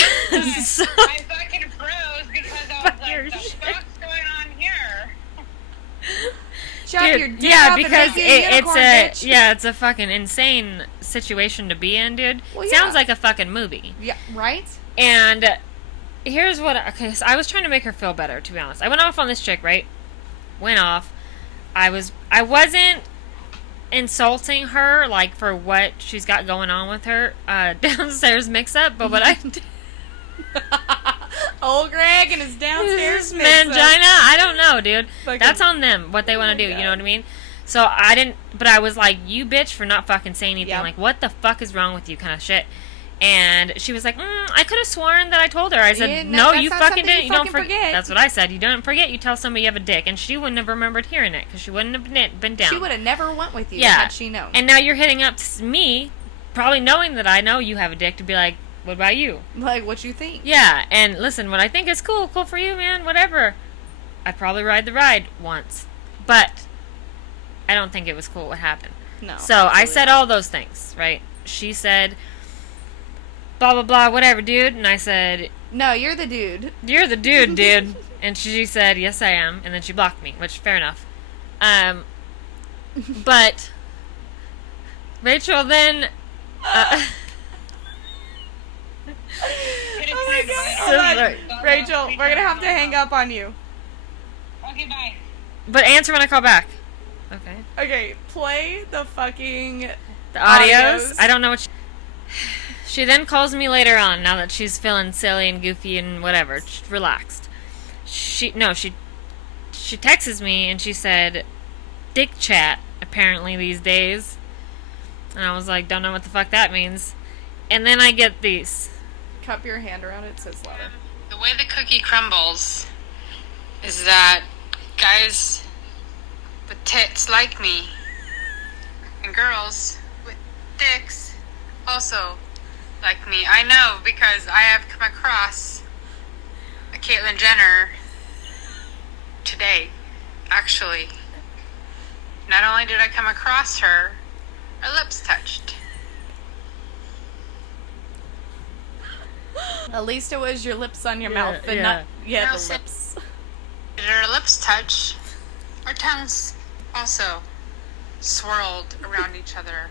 so I fucking froze because I was Fuck your like, the shit. fuck's going on here? Shut your dude, dick yeah, up and because make you a it's unicorn, a bitch. it's a fucking insane situation to be in, dude. Well, Sounds yeah. like a fucking movie. Yeah, right? And here's what. Okay, so I was trying to make her feel better. To be honest, I went off on this chick, right? Went off. I wasn't insulting her like for what she's got going on with her downstairs mix up, but what I did. Old Greg and his downstairs This mangina? I don't know, dude. Fucking- That's on them, what they want Oh to do, my you know God. what I mean? So I didn't, but I was like, you bitch for not fucking saying anything. Yep. Like, what the fuck is wrong with you kind of shit. And she was like, I could have sworn that I told her. I said, Yeah, no, that's you not fucking something didn't. you You don't fucking forget. That's what I said. You don't forget. You tell somebody you have a dick. And she wouldn't have remembered hearing it because she wouldn't have been down. She would have never went with you Yeah. had she known. And now you're hitting up to me, probably knowing that I know you have a dick, to be like, what about you? Like, what you think? Yeah, and listen, what I think is cool for you, man, whatever. I'd probably ride the ride once. But I don't think it was cool what happened. No. So I said absolutely. all those things, right? She said, blah, blah, blah, whatever, dude. And I said, No, you're the dude. you're the dude, dude. And she said, yes, I am. And then she blocked me, which, fair enough. But Rachel then... Get Oh my it god. fine. Hold on. Right. Rachel, we're gonna have to hang up on you. Okay, bye. but answer when I call back. Okay. Okay, play the fucking The audios. Audios. I don't know what she then calls me later on, now that she's feeling silly and goofy and whatever, relaxed. She texts me and she said, dick chat, apparently these days. And I was like, don't know what the fuck that means. And then I get these. cup your hand around it, says louder. The way the cookie crumbles is that guys with tits like me and girls with dicks also like me. I know because I have come across a Caitlyn Jenner today, actually. Not only did I come across her, our lips touched. At least it was your lips on your Yeah, mouth and yeah. not Now the say- lips. Did our lips touch? Our tongues also swirled around each other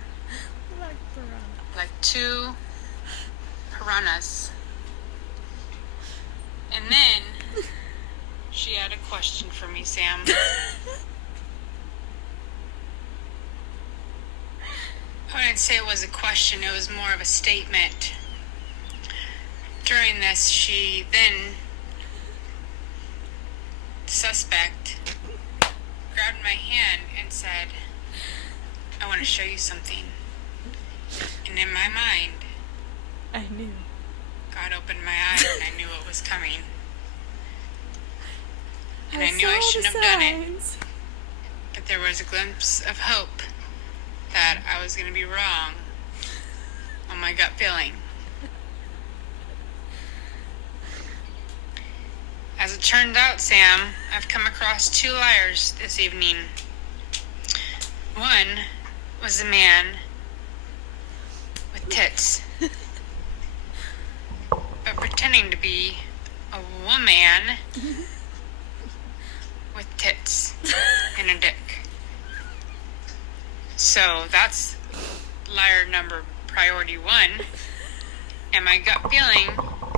like two piranhas. And then she had a question for me, Sam. I wouldn't say it was a question, it was more of a statement. During this, she then, suspect, grabbed my hand and said, I want to show you something. And in my mind, I knew. God opened my eyes and I knew what was coming. And I knew saw I the shouldn't have done it. signs. But there was a glimpse of hope that I was going to be wrong on my gut feeling. As it turned out, Sam, I've come across two liars this evening. One was a man with tits, but pretending to be a woman with tits and a dick. So that's liar number priority one. And my gut feeling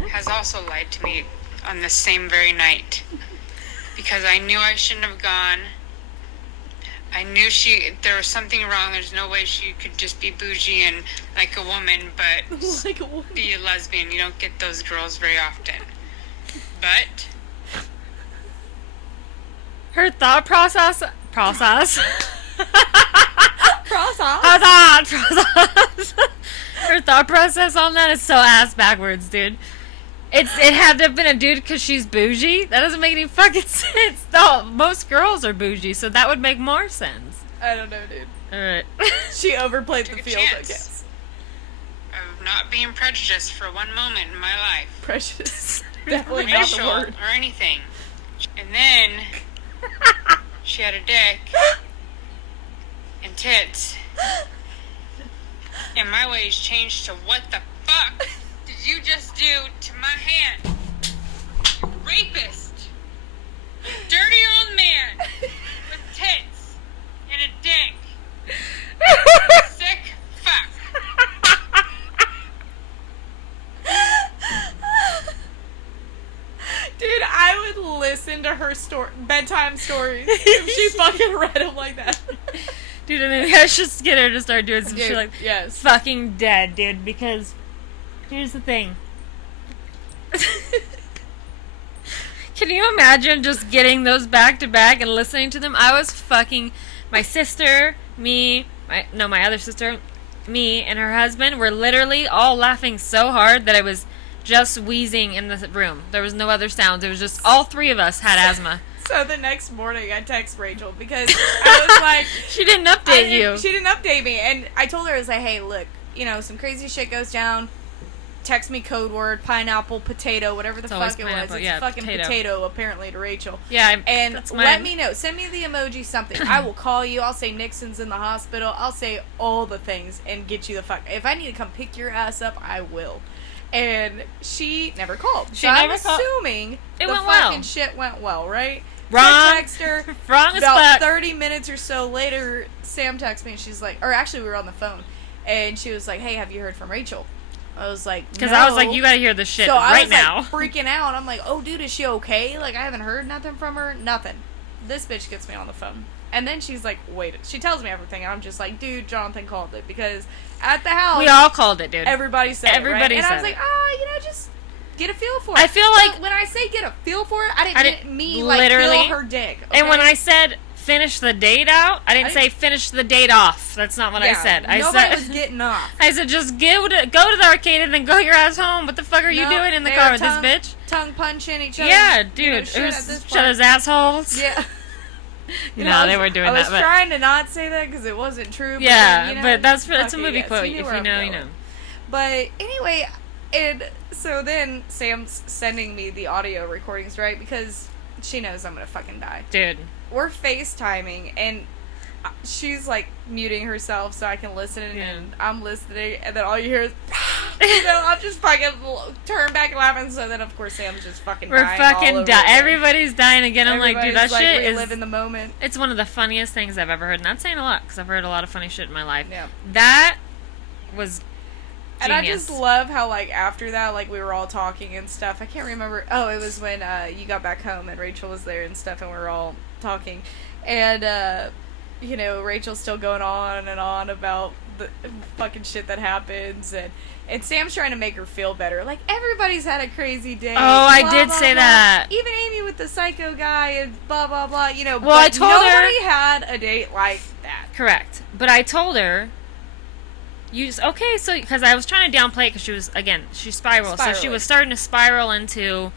has also lied to me on the same very night. Because I knew I shouldn't have gone. I knew there was something wrong. There's no way she could just be bougie and like a woman, but Like a woman. be a lesbian. You don't get those girls very often. But Her thought process. Process. Her thought process on that is so ass backwards, dude. It had to have been a dude because she's bougie. That doesn't make any fucking sense. No, most girls are bougie, so that would make more sense. I don't know, dude. All right. She overplayed the Took a field, I chance. guess. of not being prejudiced for one moment in my life. Prejudice. Definitely not the Racial word. or anything. And then she had a dick and tits. And my ways changed to what the fuck did you just do to my hand? You rapist. You dirty old man with tits and a dick. Sick fuck. Dude, I would listen to her bedtime stories if she fucking read them like that. Dude, I mean, I should just get her to start doing some Dude, shit like yes. fucking dead, dude, because here's the thing. Can you imagine just getting those back to back and listening to them? I was fucking my sister, my other sister, me, and her husband were literally all laughing so hard that I was just wheezing in the room. There was no other sounds. It was just all three of us had asthma. So the next morning, I text Rachel because I was like, She didn't update you. She didn't update me, and I told her, I was like, hey, look, some crazy shit goes down. text me code word, pineapple, potato, whatever the It's always fuck it was. pineapple, It's yeah, fucking potato apparently to Rachel. Yeah, And that's let mine. me know. Send me the emoji something. I will call you. I'll say Nixon's in the hospital. I'll say all the things and get you the fuck. If I need to come pick your ass up, I will. And she never called. She So I'm never called. assuming It the went fucking well. shit went well, right? Wrong. So I text her. Wrong as About fuck. 30 minutes or so later, Sam texts me and she's like, or actually we were on the phone, and she was like, "Hey, have you heard from Rachel?" I was like, Because no. I was like, you gotta hear this shit So I right was now. like freaking out. I'm like, "Oh, dude, is she okay? Like, I haven't heard nothing from her. Nothing." This bitch gets me on the phone, and then she's like, "Wait." She tells me everything, and I'm just like, "Dude, Jonathan called it because at the house We all called it, dude. everybody said Everybody it, right?" And I was said like, it. just get a feel for it. I feel But like- when I say get a feel for it, I I didn't didn't- mean like literally. feel her dick. And when okay? I said finish the date out, I didn't say finish the date off. That's not what I Yeah, said. I nobody said was getting off. I said just go to the arcade and then go your ass home. What the fuck are you No, doing in the they car were with this bitch? Tongue punching each other. Yeah, you know, dude. shit It at was this each other's point. assholes. Yeah. You know, No, I they was- were doing I was that. But trying to not say that because it wasn't true. But yeah, then, you know, but that's fuck a it, movie yes, quote. knew If where you I'm know, you going. know. But anyway, and so then Sam's sending me the audio recordings, right? Because she knows I'm gonna fucking die. Dude. We're FaceTiming, and she's like muting herself so I can listen, Yeah. and I'm listening, and then all you hear is, you know, I'm just fucking turn back and laughing. So then, of course, Sam's just fucking We're dying all fucking over dying. again. Everybody's dying again. I'm like, dude, that Everybody's, like, shit is. reliving the moment. It's one of the funniest things I've ever heard. Not saying a lot, because I've heard a lot of funny shit in my life. Yeah. That was And I genius. just love how, like, after that, like, we were all talking and stuff. I can't remember. Oh, it was when you got back home and Rachel was there and stuff, and we were all talking. And, you know, Rachel's still going on and on about the fucking shit that happens. And Sam's trying to make her feel better. Like, everybody's had a crazy day. Oh, I blah, did blah, say blah. that. Even Aymee with the psycho guy and blah, blah, blah. You know, Well, I but told her- nobody had a date like that. Correct. But I told her, you just, okay, so, because I was trying to downplay it because she was, again, she spiraled. So she Spiraling. was starting to spiral into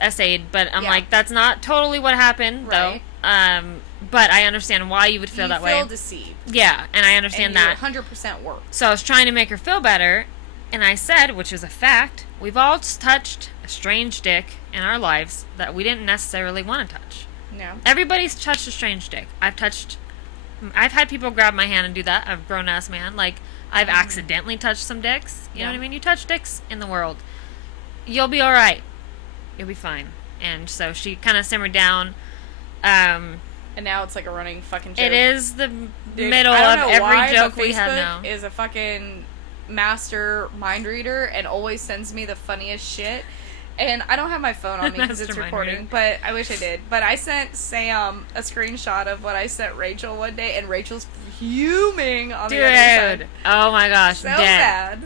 essayed, but I'm Yeah. like, that's not totally what happened, Right. though. But I understand why you would feel You that feel way. deceived. Yeah, and I understand And you that. 100% work. So I was trying to make her feel better, and I said, which is a fact, we've all touched a strange dick in our lives that we didn't necessarily want to touch. No. Everybody's touched a strange dick. I've had people grab my hand and do that. I've grown ass man. Like, I've accidentally touched some dicks. You know Yeah. what I mean? You touch dicks in the world. You'll be alright. You'll be fine. And so she kind of simmered down. And now it's like a running fucking joke. It is the Dude, middle I don't of know every why, joke but we have Facebook now. is a fucking master mind reader and always sends me the funniest shit. And I don't have my phone on me because it's Master mind recording, reader. but I wish I did. But I sent Sam a screenshot of what I sent Rachel one day, and Rachel's fuming on the other Dude. side. Oh my gosh. So dead. bad.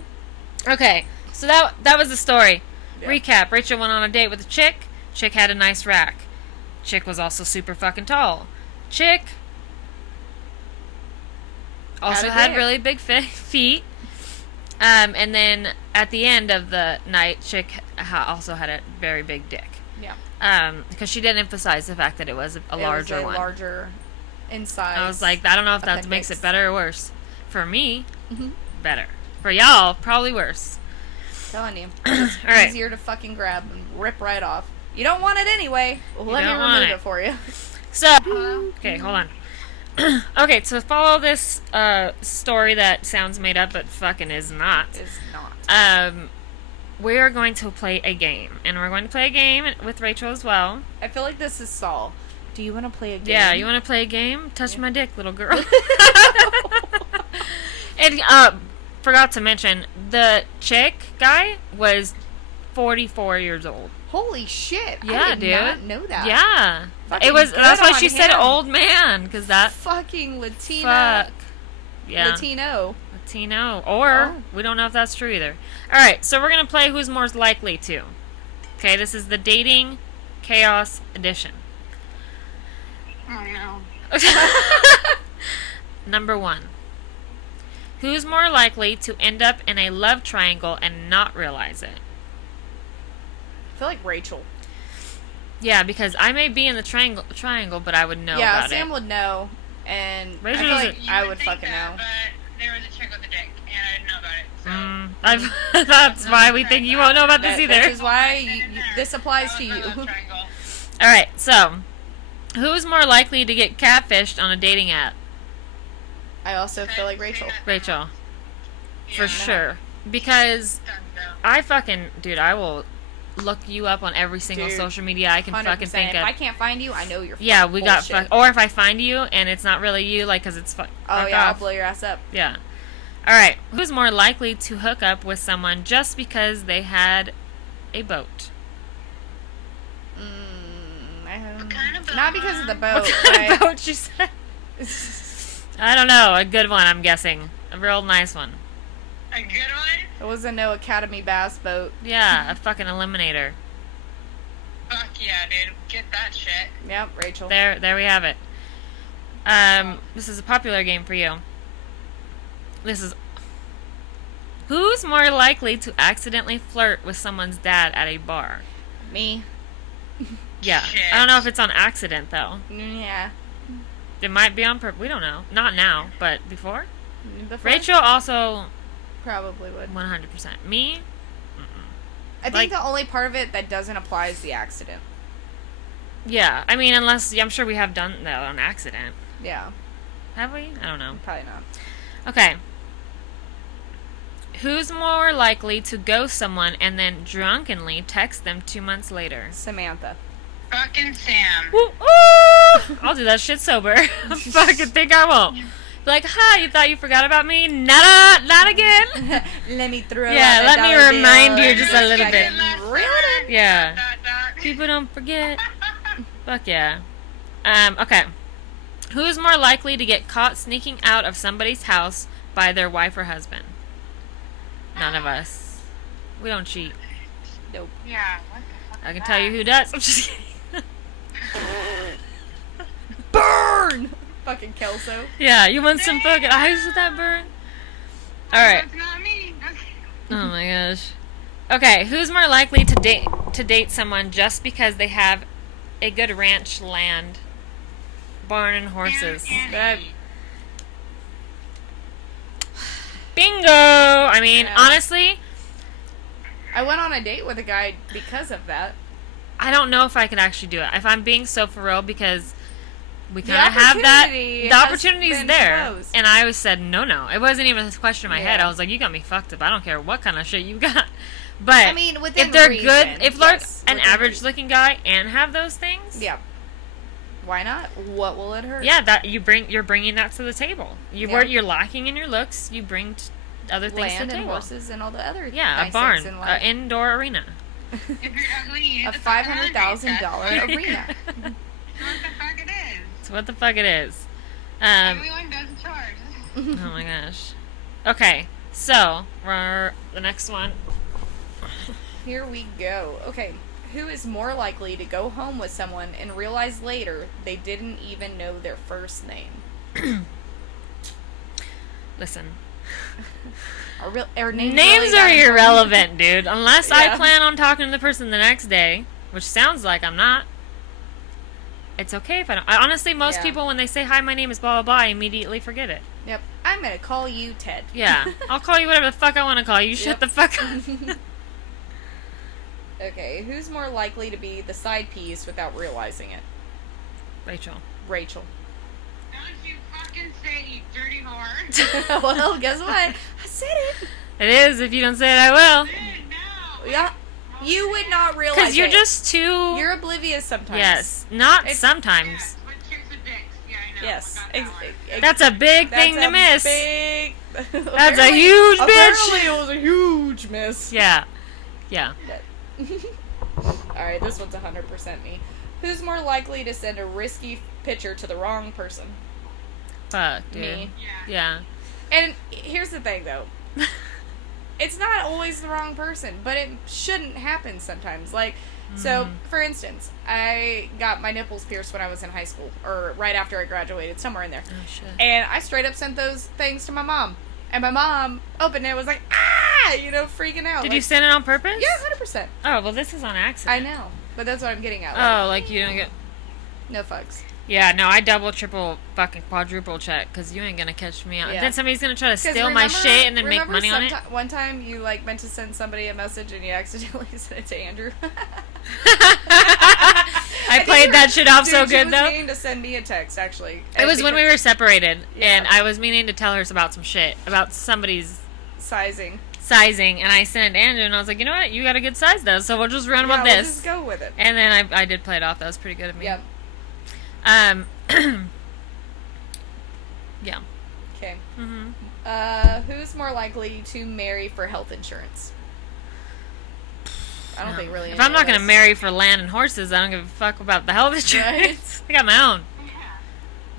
Okay, so that was the story. Yeah. Recap: Rachel went on a date with a chick. Chick had a nice rack. Chick was also super fucking tall. Chick also Had a had dick. really big feet. And then at the end of the night, Chick also had a very big dick. Yeah. Because she didn't emphasize the fact that it was a It larger was a one. larger in size. I was like, I don't know if that makes appendix. it better or worse. For me, Mhm. better. For y'all, probably worse. Telling you. All right. Easier to fucking grab and rip right off. You don't want it anyway. Well, let me don't want remove it. it for you. So, okay, hold on. Okay, to follow this story that sounds made up but fucking is not, Is not. we are going to play a game. And we're going to play a game with Rachel as well. I feel like this is Saul. Do you want to play a game? Yeah, you want to play a game? Touch Yeah. my dick, little girl. And forgot to mention, the chick guy was 44 years old. Holy shit! Yeah, I did dude. not know that. Yeah. Fucking It was. good That's why on she said him. old man, because that Fucking Latina. fuck. Yeah. Latino. Latino. Or, Oh. we don't know if that's true either. Alright, so we're going to play Who's More Likely To. Okay, this is the Dating Chaos Edition. Oh no. Number 1. Who's more likely to end up in a love triangle and not realize it? I feel like Rachel. Yeah, because I may be in the triangle, but I would know yeah, about Sam it. would know, and Rachel I feel doesn't- like You I would think fucking that, know. But there was a chick with a dick, and I didn't know about it. That's why we think you won't know about this either. This is why this applies to you. Triangle. All right, so who's more likely to get catfished on a dating app? I also feel like Rachel. Rachel, for Yeah. sure. Because Done, dude, I will look you up on every single Dude, social media I can 100%. fucking think If of. I can't find you, I know you're Yeah, fucking we got bullshit. or if I find you and it's not really you, like, because it's Oh fuck yeah, I'll off. blow your ass up. Yeah. All right. Who's more likely to hook up with someone just because they had a boat? What kind of boat, Not because of the Mom? boat. What kind right? of boat she said? I don't know. A good one, I'm guessing. A real nice one. A good one? It was a no Academy bass boat. Yeah, a fucking eliminator. Fuck yeah, dude. Get that shit. Yep, Rachel. There we have it. This is a popular game for you. This is who's more likely to accidentally flirt with someone's dad at a bar? Me. Yeah. Shit. I don't know if it's on accident though. Yeah. It might be on purpose. We don't know. Not now, but before. Before? Rachel also Probably would. 100%. Me? I think like- the only part of it that doesn't apply is the accident. Yeah. I mean, unless I'm sure we have done that on accident. Yeah. Have we? I don't know. Probably not. Okay. Who's more likely to ghost someone and then drunkenly text them 2 months later? Samantha. Fucking Sam. Woo, ooh! I'll do that shit sober. Fucking think I won't. Be like, hi, you thought you forgot about me? Not again. Let me throw Yeah, out let the me dollar remind bill. you just a little bit. Reel it in. Yeah. Dot. People don't forget. Fuck yeah. Okay. Who's more likely to get caught sneaking out of somebody's house by their wife or husband? None of us. We don't cheat. Nope. Yeah, what the fuck I is can tell you that? who does. I'm just kidding. Burn! Fucking Kelso. Yeah, you want some fucking ice with that burn? Alright. That's not me. Oh my gosh. Okay, who's more likely to date someone just because they have a good ranch land, barn and horses? That- Bingo! I mean, Yeah. honestly, I went on a date with a guy because of that. I don't know if I could actually do it. If I'm being so for real, because we The kind of have that. opportunity The has opportunity's been there. closed. And I always said, no. It wasn't even a question in my head. Yeah. I was like, you got me fucked up. I don't care what kind of shit you got. But I mean, within if they're reason, good, if they're yes, an within average reason. looking guy and have those things, Yeah. Why not? What will it hurt? yeah, that you're bringing that to the table. Yeah. You're lacking in your looks, you bring other things to Land the and table. horses and all the other Yeah, nice a barn, things in an life. indoor arena. If you're ugly, you A need the fuck out of it. $500,000 arena. That's what the fuck it is. That's what the fuck it is. Everyone does charge. Oh my gosh. Okay, so for the next one. Here we go. Okay. Who is more likely to go home with someone and realize later they didn't even know their first name? Listen, Or names names really are that important? irrelevant, dude. Unless I Yeah. plan on talking to the person the next day, which sounds like I'm not. It's okay if I don't. Honestly, most Yeah. people when they say hi, my name is blah blah blah, I immediately forget it. Yep. I'm gonna call you Ted. Yeah, I'll call you whatever the fuck I want to call you. Shut Yep. the fuck up. Okay. Who's more likely to be the side piece without realizing it? Rachel. Rachel. Don't you fucking say, you dirty whore. Well, guess what? I said it. It is. If you don't say it, I will. Dude, no. Yeah. You would not realize Because you're it. just too. You're oblivious sometimes. Yes, not It's- sometimes. Yeah, with chicks with dicks. Yeah, I know. Yes. I got that one. That's a big thing to miss. Big, That's a huge bitch. Apparently, it was a huge miss. Yeah. Yeah. Alright, this one's 100% me. Who's more likely to send a risky picture to the wrong person? Fuck, dude. Me. Yeah. Yeah. And here's the thing, though. It's not always the wrong person, but it shouldn't happen sometimes. Like, so, for instance, I got my nipples pierced when I was in high school, or right after I graduated, somewhere in there. Oh shit. And I straight up sent those things to my mom. And my mom opened it and was like, ah! You know, freaking out. Did like, you send it on purpose? Yeah, 100%. Oh well, this is on accident. I know. But that's what I'm getting at. Oh, like you don't get. No fucks. Yeah, no, I double, triple, fucking quadruple check because you ain't gonna catch me out. Yeah. Then somebody's gonna try to 'Cause steal my shit and then make remember money on it. One time you like meant to send somebody a message and you accidentally sent it to Andrew. I played that shit off so Dude, good she was though. meaning to send me a text actually. It was when we were separated, Yeah. and I was meaning to tell her about some shit about somebody's sizing. and I sent it to Andrew, and I was like, you know what, you got a good size though, so we'll just run with We'll this. just go with it. And then I did play it off. That was pretty good of me. Yep. Yeah. Okay. Mm-hmm. Who's more likely to marry for health insurance? I don't think really. If I'm not gonna marry for land and horses, I don't give a fuck about the health insurance. I got my own.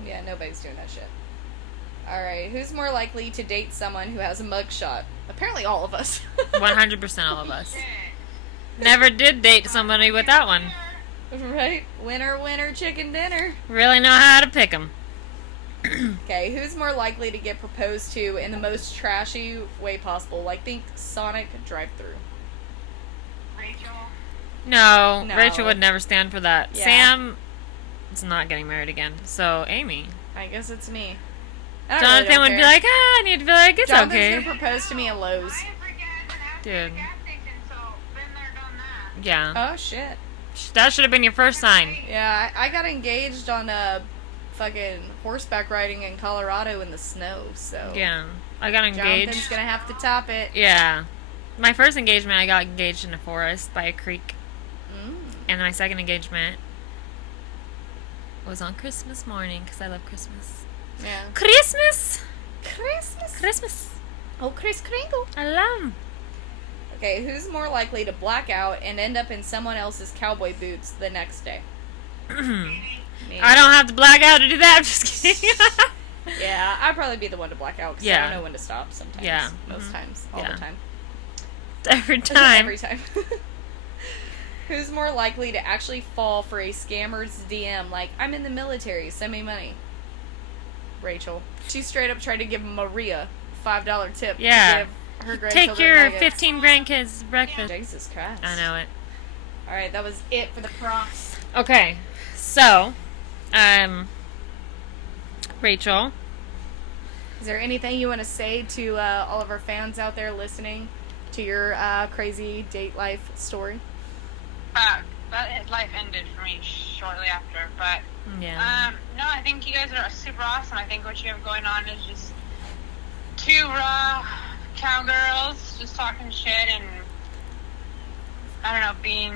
Yeah, nobody's doing that shit. Alright, who's more likely to date someone who has a mugshot? Apparently all of us. 100% all of us. Never did date somebody without one. Right? Winner, winner, chicken dinner. Really know how to pick them. Okay, who's more likely to get proposed to in the most trashy way possible? Like, think Sonic drive-thru. Rachel. No, No. Rachel would never stand for that. Yeah. Sam is not getting married again. So, Aymee. I guess it's me. I don't Jonathan really would don't be care. like, I need to be like, it's Jonathan's okay. gonna propose to me at Lowe's. Dude. So, been there, done that. Yeah. Oh, shit. That should have been your first sign. Yeah, I got engaged on fucking horseback riding in Colorado in the snow, so... Yeah. I got Jonathan's engaged. gonna have to top it. Yeah. My first engagement, I got engaged in a forest by a creek. Mm. And my second engagement was on Christmas morning because I love Christmas. Yeah. Christmas! Christmas. Christmas. Oh, Chris Kringle. I love 'em. Okay, who's more likely to black out and end up in someone else's cowboy boots the next day? Me. I don't have to black out to do that. I'm just kidding. Yeah, I'd probably be the one to black out because I Yeah. don't know when to stop sometimes. Yeah. Most Mhm. times. All Yeah. the time. Every time. Every time. Who's more likely to actually fall for a scammer's DM? Like, I'm in the military, send me money. Rachel. She straight up tried to give Maria a $5 tip. Yeah. To give her Take grandchildren your nuggets. 15 grandkids breakfast. Jesus Christ. I know it. Alright, that was it for the prompts. Okay. So, Rachel. Is there anything you want to say to all of our fans out there listening to your crazy date life story? Life ended for me shortly after, but Yeah. no, I think you guys are super awesome. I think what you have going on is just two raw cowgirls just talking shit and I don't know, being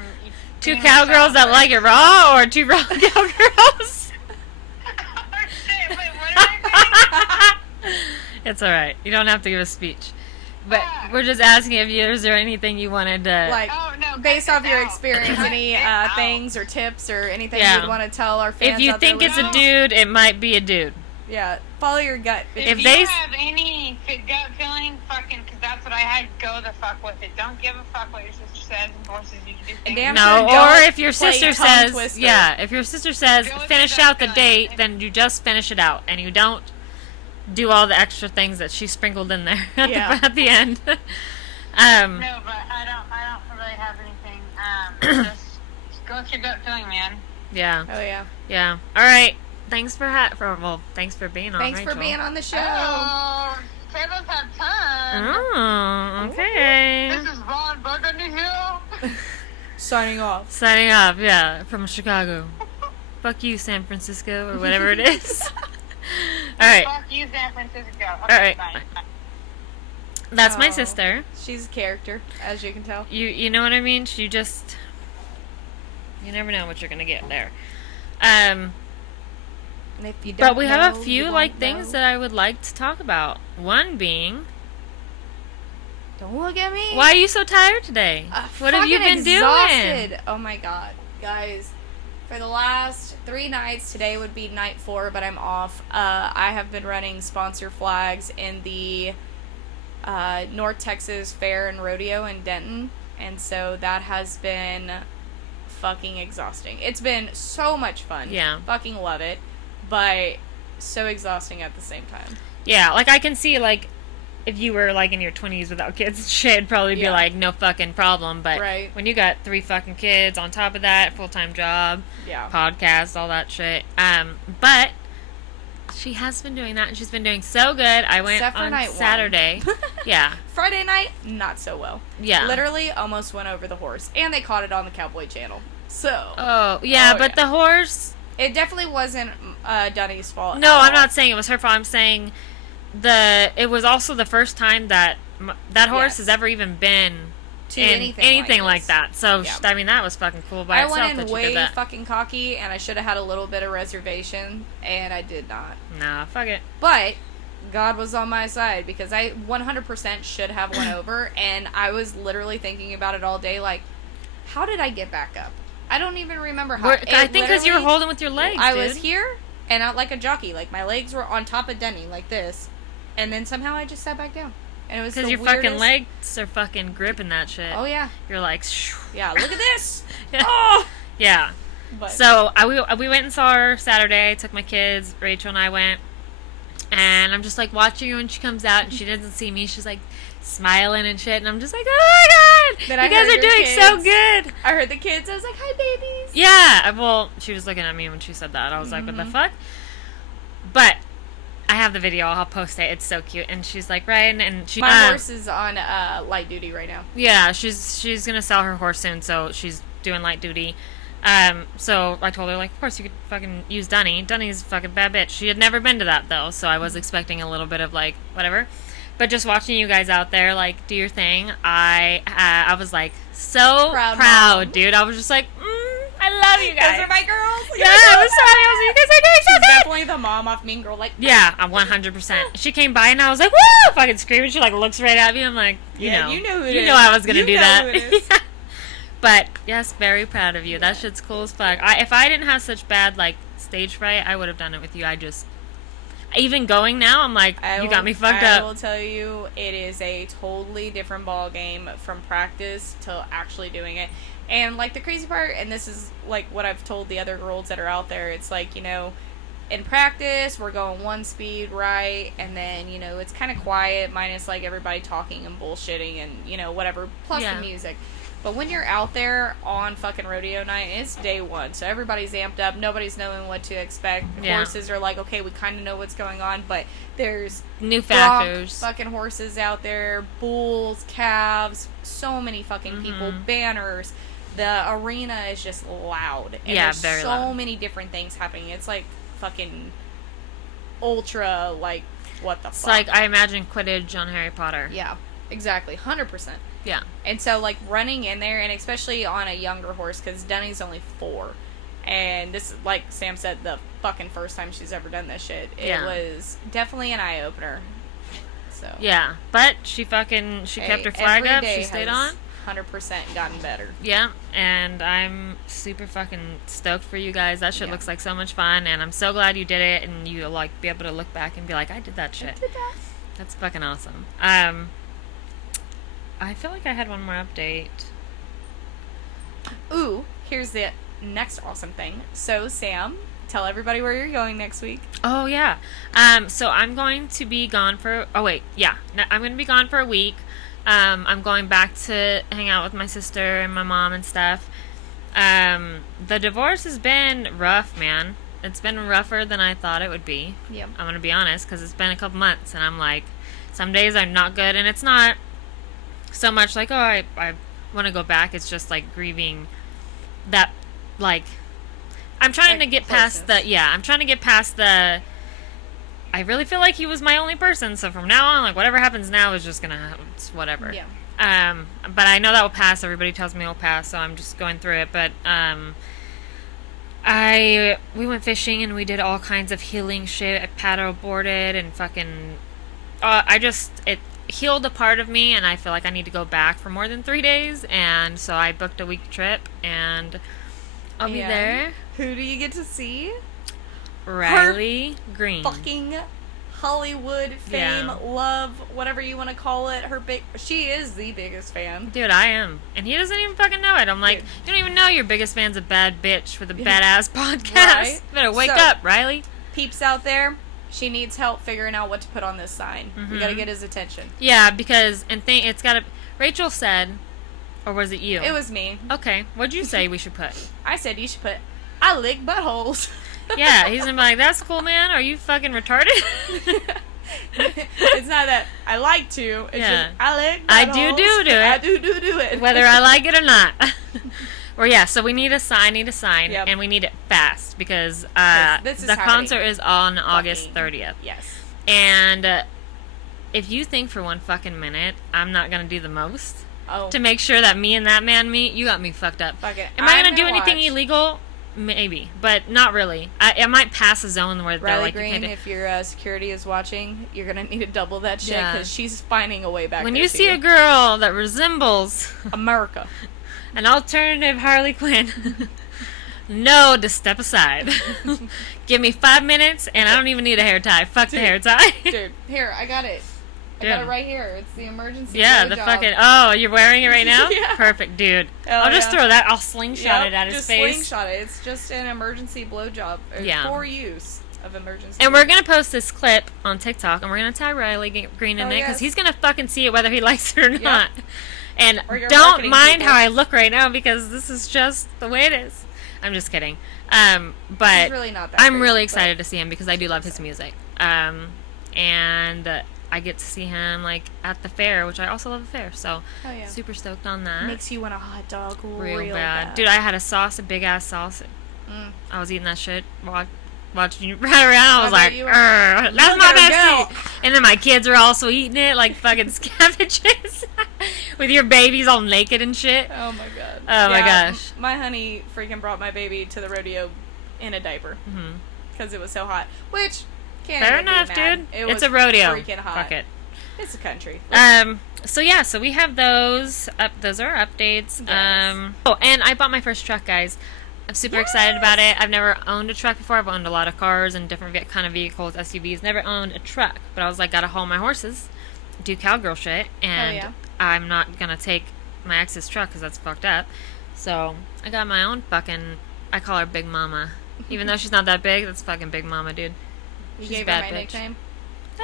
Two being cowgirls that yourself. like it raw, or two raw cowgirls? Oh shit! Wait, what did I say? It's alright. You don't have to give a speech. But we're just asking if is there anything you wanted to... Like, Oh no! based cut off this your out. experience, Cut any it out. things or tips or anything Yeah. you'd want to tell our fans if you out there think it's a listening? dude, it might be a dude. Yeah, follow your gut. If you they- have any gut feeling, fucking, because that's what I had, go the fuck with it. Don't give a fuck what your sister says and forces you to do things. Damn No, sure or don't if your play sister tongue says... twister. Yeah, if your sister says, Go with finish your gut out the feeling. date, then you just finish it out. And you don't do all the extra things that she sprinkled in there at, Yeah. at the end. No, but I don't really have anything. Just go with your gut feeling, man. Yeah, Oh yeah. yeah. All right. Thanks thanks for being on, Thanks Rachel. for being on the show. Oh, Taylor's had time. Oh, okay. This is Ron Burgundy Hill. Signing off. Signing off, yeah, from Chicago. Fuck you, San Francisco, or whatever it is. All right. Fuck you, San Francisco. Okay, All right. bye. That's my Oh. sister. She's a character, as you can tell. You know what I mean? You never know what you're gonna get there. And if you But don't we have a know, few you like won't things know. that I would like to talk about. One being, Don't look at me. why are you so tired today? What have you Fucking been exhausted. doing? Oh my god, guys! For the last 3 nights, today would be night 4, but I'm off. I have been running sponsor flags in the North Texas Fair and Rodeo in Denton, and so that has been fucking exhausting. It's been so much fun. Yeah. Fucking love it, but so exhausting at the same time. Yeah, like I can see like if you were like in your 20s without kids and shit, it'd probably be Yeah. like no fucking problem. But Right. when you got 3 fucking kids on top of that, full-time job, Yeah. podcast, all that shit. But she has been doing that, and she's been doing so good. I went Except for on night one. Saturday. Yeah. Friday night, not so well. Yeah. Literally almost went over the horse. And they caught it on the Cowboy Channel. So. Oh, yeah, Oh, but yeah. the horse... It definitely wasn't Dunny's fault. No, at I'm all. not saying it was her fault. I'm saying it was also the first time that that horse Yes. has ever even been To in anything like this. that. So, Yeah. I mean, that was fucking cool by I itself went that in you way did that. fucking cocky, and I should have had a little bit of reservation, and I did not. Nah, fuck it. But God was on my side because I 100% should have went over, and I was literally thinking about it all day. Like, how did I get back up? I don't even remember how. I think because you were literally- holding with your legs, I dude. was here and out like a jockey. Like my legs were on top of Denny like this, and then somehow I just sat back down. And it was Because the your fucking weirdest- legs are fucking gripping that shit. Oh yeah, You're like, shoo. yeah. Look at this. Yeah. Oh. Yeah. But So we went and saw her Saturday. Took my kids. Rachel and I went, and I'm just like watching her when she comes out, and she doesn't see me. She's like smiling and shit, and I'm just like, oh my god, Then I you guys heard are your doing so kids. good. I heard the kids. I was like, "Hi, babies." Yeah. Well, she was looking at me when she said that. I was like, what the fuck? But I have the video. I'll post it. It's so cute. And she's like, right, and she. My horse is on light duty right now. Yeah, she's gonna sell her horse soon, so she's doing light duty. So I told her, like, of course you could fucking use Dunny. Dunny's a fucking bad bitch. She had never been to that though, so I was expecting a little bit of like whatever. But just watching you guys out there like do your thing, I was like so Proud proud, mom. dude. I was just like, I love you guys. Those are my girls. Yeah, I was so happy. I was like, you guys are doing so She's good. definitely the mom off Mean Girl. Like, Yeah, I'm 100%. She came by and I was like, woo! Fucking screaming. She like looks right at me. I'm like, you Yeah, know. you know who it You is. know I was going to You do know that. who it is. But, yes, very proud of you. That shit's cool as fuck. If I didn't have such bad, like, stage fright, I would have done it with you. Even going now, I'm like, you got me fucked I up. will tell you, it is a totally different ball game from practice to actually doing it. And, like, the crazy part, and this is, like, what I've told the other girls that are out there, it's like, you know, in practice, we're going one speed, right? And then, you know, it's kind of quiet, minus, like, everybody talking and bullshitting and, you know, whatever, plus Yeah. the music. But when you're out there on fucking rodeo night, it's day one, so everybody's amped up, nobody's knowing what to expect. Yeah. Horses are like, okay, we kind of know what's going on, but there's New bronc factors. fucking horses out there, bulls, calves, so many fucking people, Mhm. banners. The arena is just loud. And Yeah, there's very so loud. many different things happening. It's like fucking ultra, like, what the It's fuck. like, I imagine Quidditch on Harry Potter. Yeah, exactly. 100%. Yeah. And so, like, running in there, and especially on a younger horse, because Dunny's only 4. And this, like Sam said, the fucking first time she's ever done this shit. It Yeah. was definitely an eye-opener. So. Yeah. But she kept her flag every up. day She stayed has on. 100% gotten better. Yeah, and I'm super fucking stoked for you guys. That shit Yeah. looks like so much fun, and I'm so glad you did it, and you like be able to look back and be like, I did that shit. Did that. That's fucking awesome. I feel like I had one more update. Ooh, here's the next awesome thing. So, Sam, tell everybody where you're going next week. Oh yeah. So I'm going to be gone for. Oh wait, yeah. I'm going to be gone for a week. I'm going back to hang out with my sister and my mom and stuff. The divorce has been rough, man. It's been rougher than I thought it would be. Yep. I'm going to be honest, because it's been a couple months, and I'm like, some days I'm not good, and it's not so much like, oh, I want to go back. It's just like grieving that, like, I'm trying Like to get past closeness. I'm trying to get past the, I really feel like he was my only person, so from now on, like, whatever happens now is just gonna, it's whatever. Yeah. But I know that will pass. Everybody tells me it will pass, so I'm just going through it. But we went fishing and we did all kinds of healing shit. I paddle boarded and fucking, it healed a part of me, and I feel like I need to go back for more than 3 days, and so I booked a week trip, and I'll be And there. Who do you get to see? Riley Green. Fucking Hollywood fame, Yeah. love, whatever you want to call it. She is the biggest fan. Dude, I am. And he doesn't even fucking know it. I'm like, Dude. you don't even know your biggest fan's a bad bitch with a Yeah. badass podcast. Right? Better wake So- up, Riley. Peeps out there, She needs help figuring out what to put on this sign. We gotta get his attention. Yeah, because it's gotta. Rachel said, or was it you? It was me. Okay, what'd you say we should put? I said you should put, I lick buttholes. Yeah, he's gonna be like, that's cool, man. Are you fucking retarded? It's not that I like to. It's just, I lick buttholes. I do it. I do it. Whether I like it or not. Well, yeah, so we need a sign, Yep. and we need it fast because this is the happening. concert is on August 30th. Yes. And if you think for one fucking minute I'm not going to do the most to make sure that me and that man meet, you got me fucked up. Fuck it. Am I going to do anything illegal? Maybe, but not really. I might pass a zone where they're Riley like, Green, if your security is watching, you're going to need to double that shit because she's finding a way back when there you to see a girl that resembles America. an alternative Harley Quinn, know to step aside. Give me 5 minutes, and I don't even need a hair tie. Fuck the hair tie. Dude, here, I got it. I got it right here. It's the emergency the blowjob. fucking... Oh, you're wearing it right now? Yeah. Perfect, dude. Hell I'll just yeah. throw that. I'll slingshot it at his just face. slingshot it. It's just an emergency blowjob for use of emergency. And we're going to post this clip on TikTok, and we're going to tag Riley Green in it, because he's going to fucking see it whether he likes it or not. And don't mind how I look right now, because this is just the way it is. I'm just kidding. But He's really not that I'm crazy, really excited to see him, because I do love his music. And I get to see him, like, at the fair, which I also love the fair. So, super stoked on that. Makes you want a hot dog real bad. Dude, I had a big-ass sauce. I was eating that shit, watching you run around. I was like, that's my bestie. And then my kids are also eating it like fucking scavengers. With your babies all naked and shit. Oh my god. Oh my gosh. My honey freaking brought my baby to the rodeo in a diaper. Because it was so hot. Which, fair enough, dude. It's a rodeo. Freaking hot. Fuck it. It's a country. So we have those. Those are updates. Yes. Oh, and I bought my first truck, guys. I'm super excited about it. I've never owned a truck before. I've owned a lot of cars and different kind of vehicles, SUVs. Never owned a truck. But I was like, gotta haul my horses, do cowgirl shit, and I'm not gonna take my ex's truck because that's fucked up. So I got my own fucking, I call her Big Mama. Even though she's not that big, that's fucking Big Mama, dude. You She's gave bad her my bitch. nickname?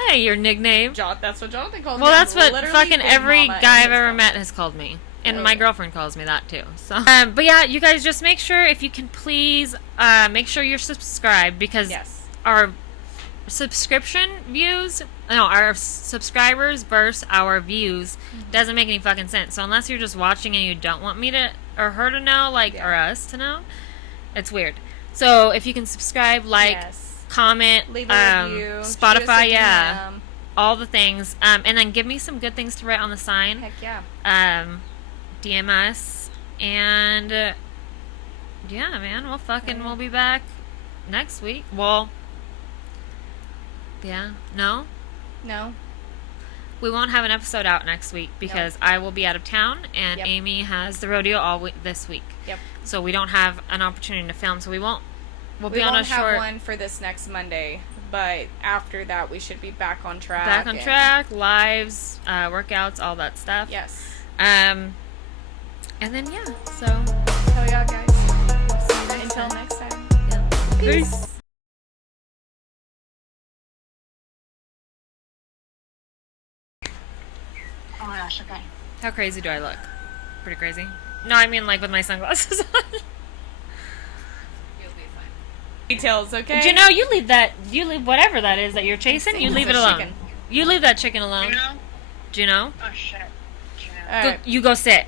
Hey, your nickname. That's what Jonathan calls me. Well, that's what Literally fucking Big every Mama guy in I've ever his met has called me. And Oh, my yeah. girlfriend calls me that too. So, but yeah, you guys just make sure, if you can please, make sure you're subscribed, because our subscription views, no, our subscribers versus our views doesn't make any fucking sense. So unless you're just watching and you don't want me to, or her to know, like, or us to know, it's weird. So if you can subscribe, like, comment, leave a review, Spotify, shoot us a DM. all the things, and then give me some good things to write on the sign. Heck yeah. DM us, and yeah, man, we'll be back next week. Well, yeah, no, we won't have an episode out next week because I will be out of town, and Aymee has the rodeo all this week. Yep. So we don't have an opportunity to film, so we won't. We'll be on a won't have short one for this next Monday, but after that we should be back on track. Lives, workouts, all that stuff. Yes. And then so. Oh yeah, guys. See you until next time. Yeah. Peace. Oh my gosh, okay. How crazy do I look? Pretty crazy. No, I mean like with my sunglasses on. Details, okay? Do you know, you leave whatever that is that you're chasing, you leave it alone. Chicken. You leave that chicken alone. You know? Do you know? Oh shit. All right. You go sit.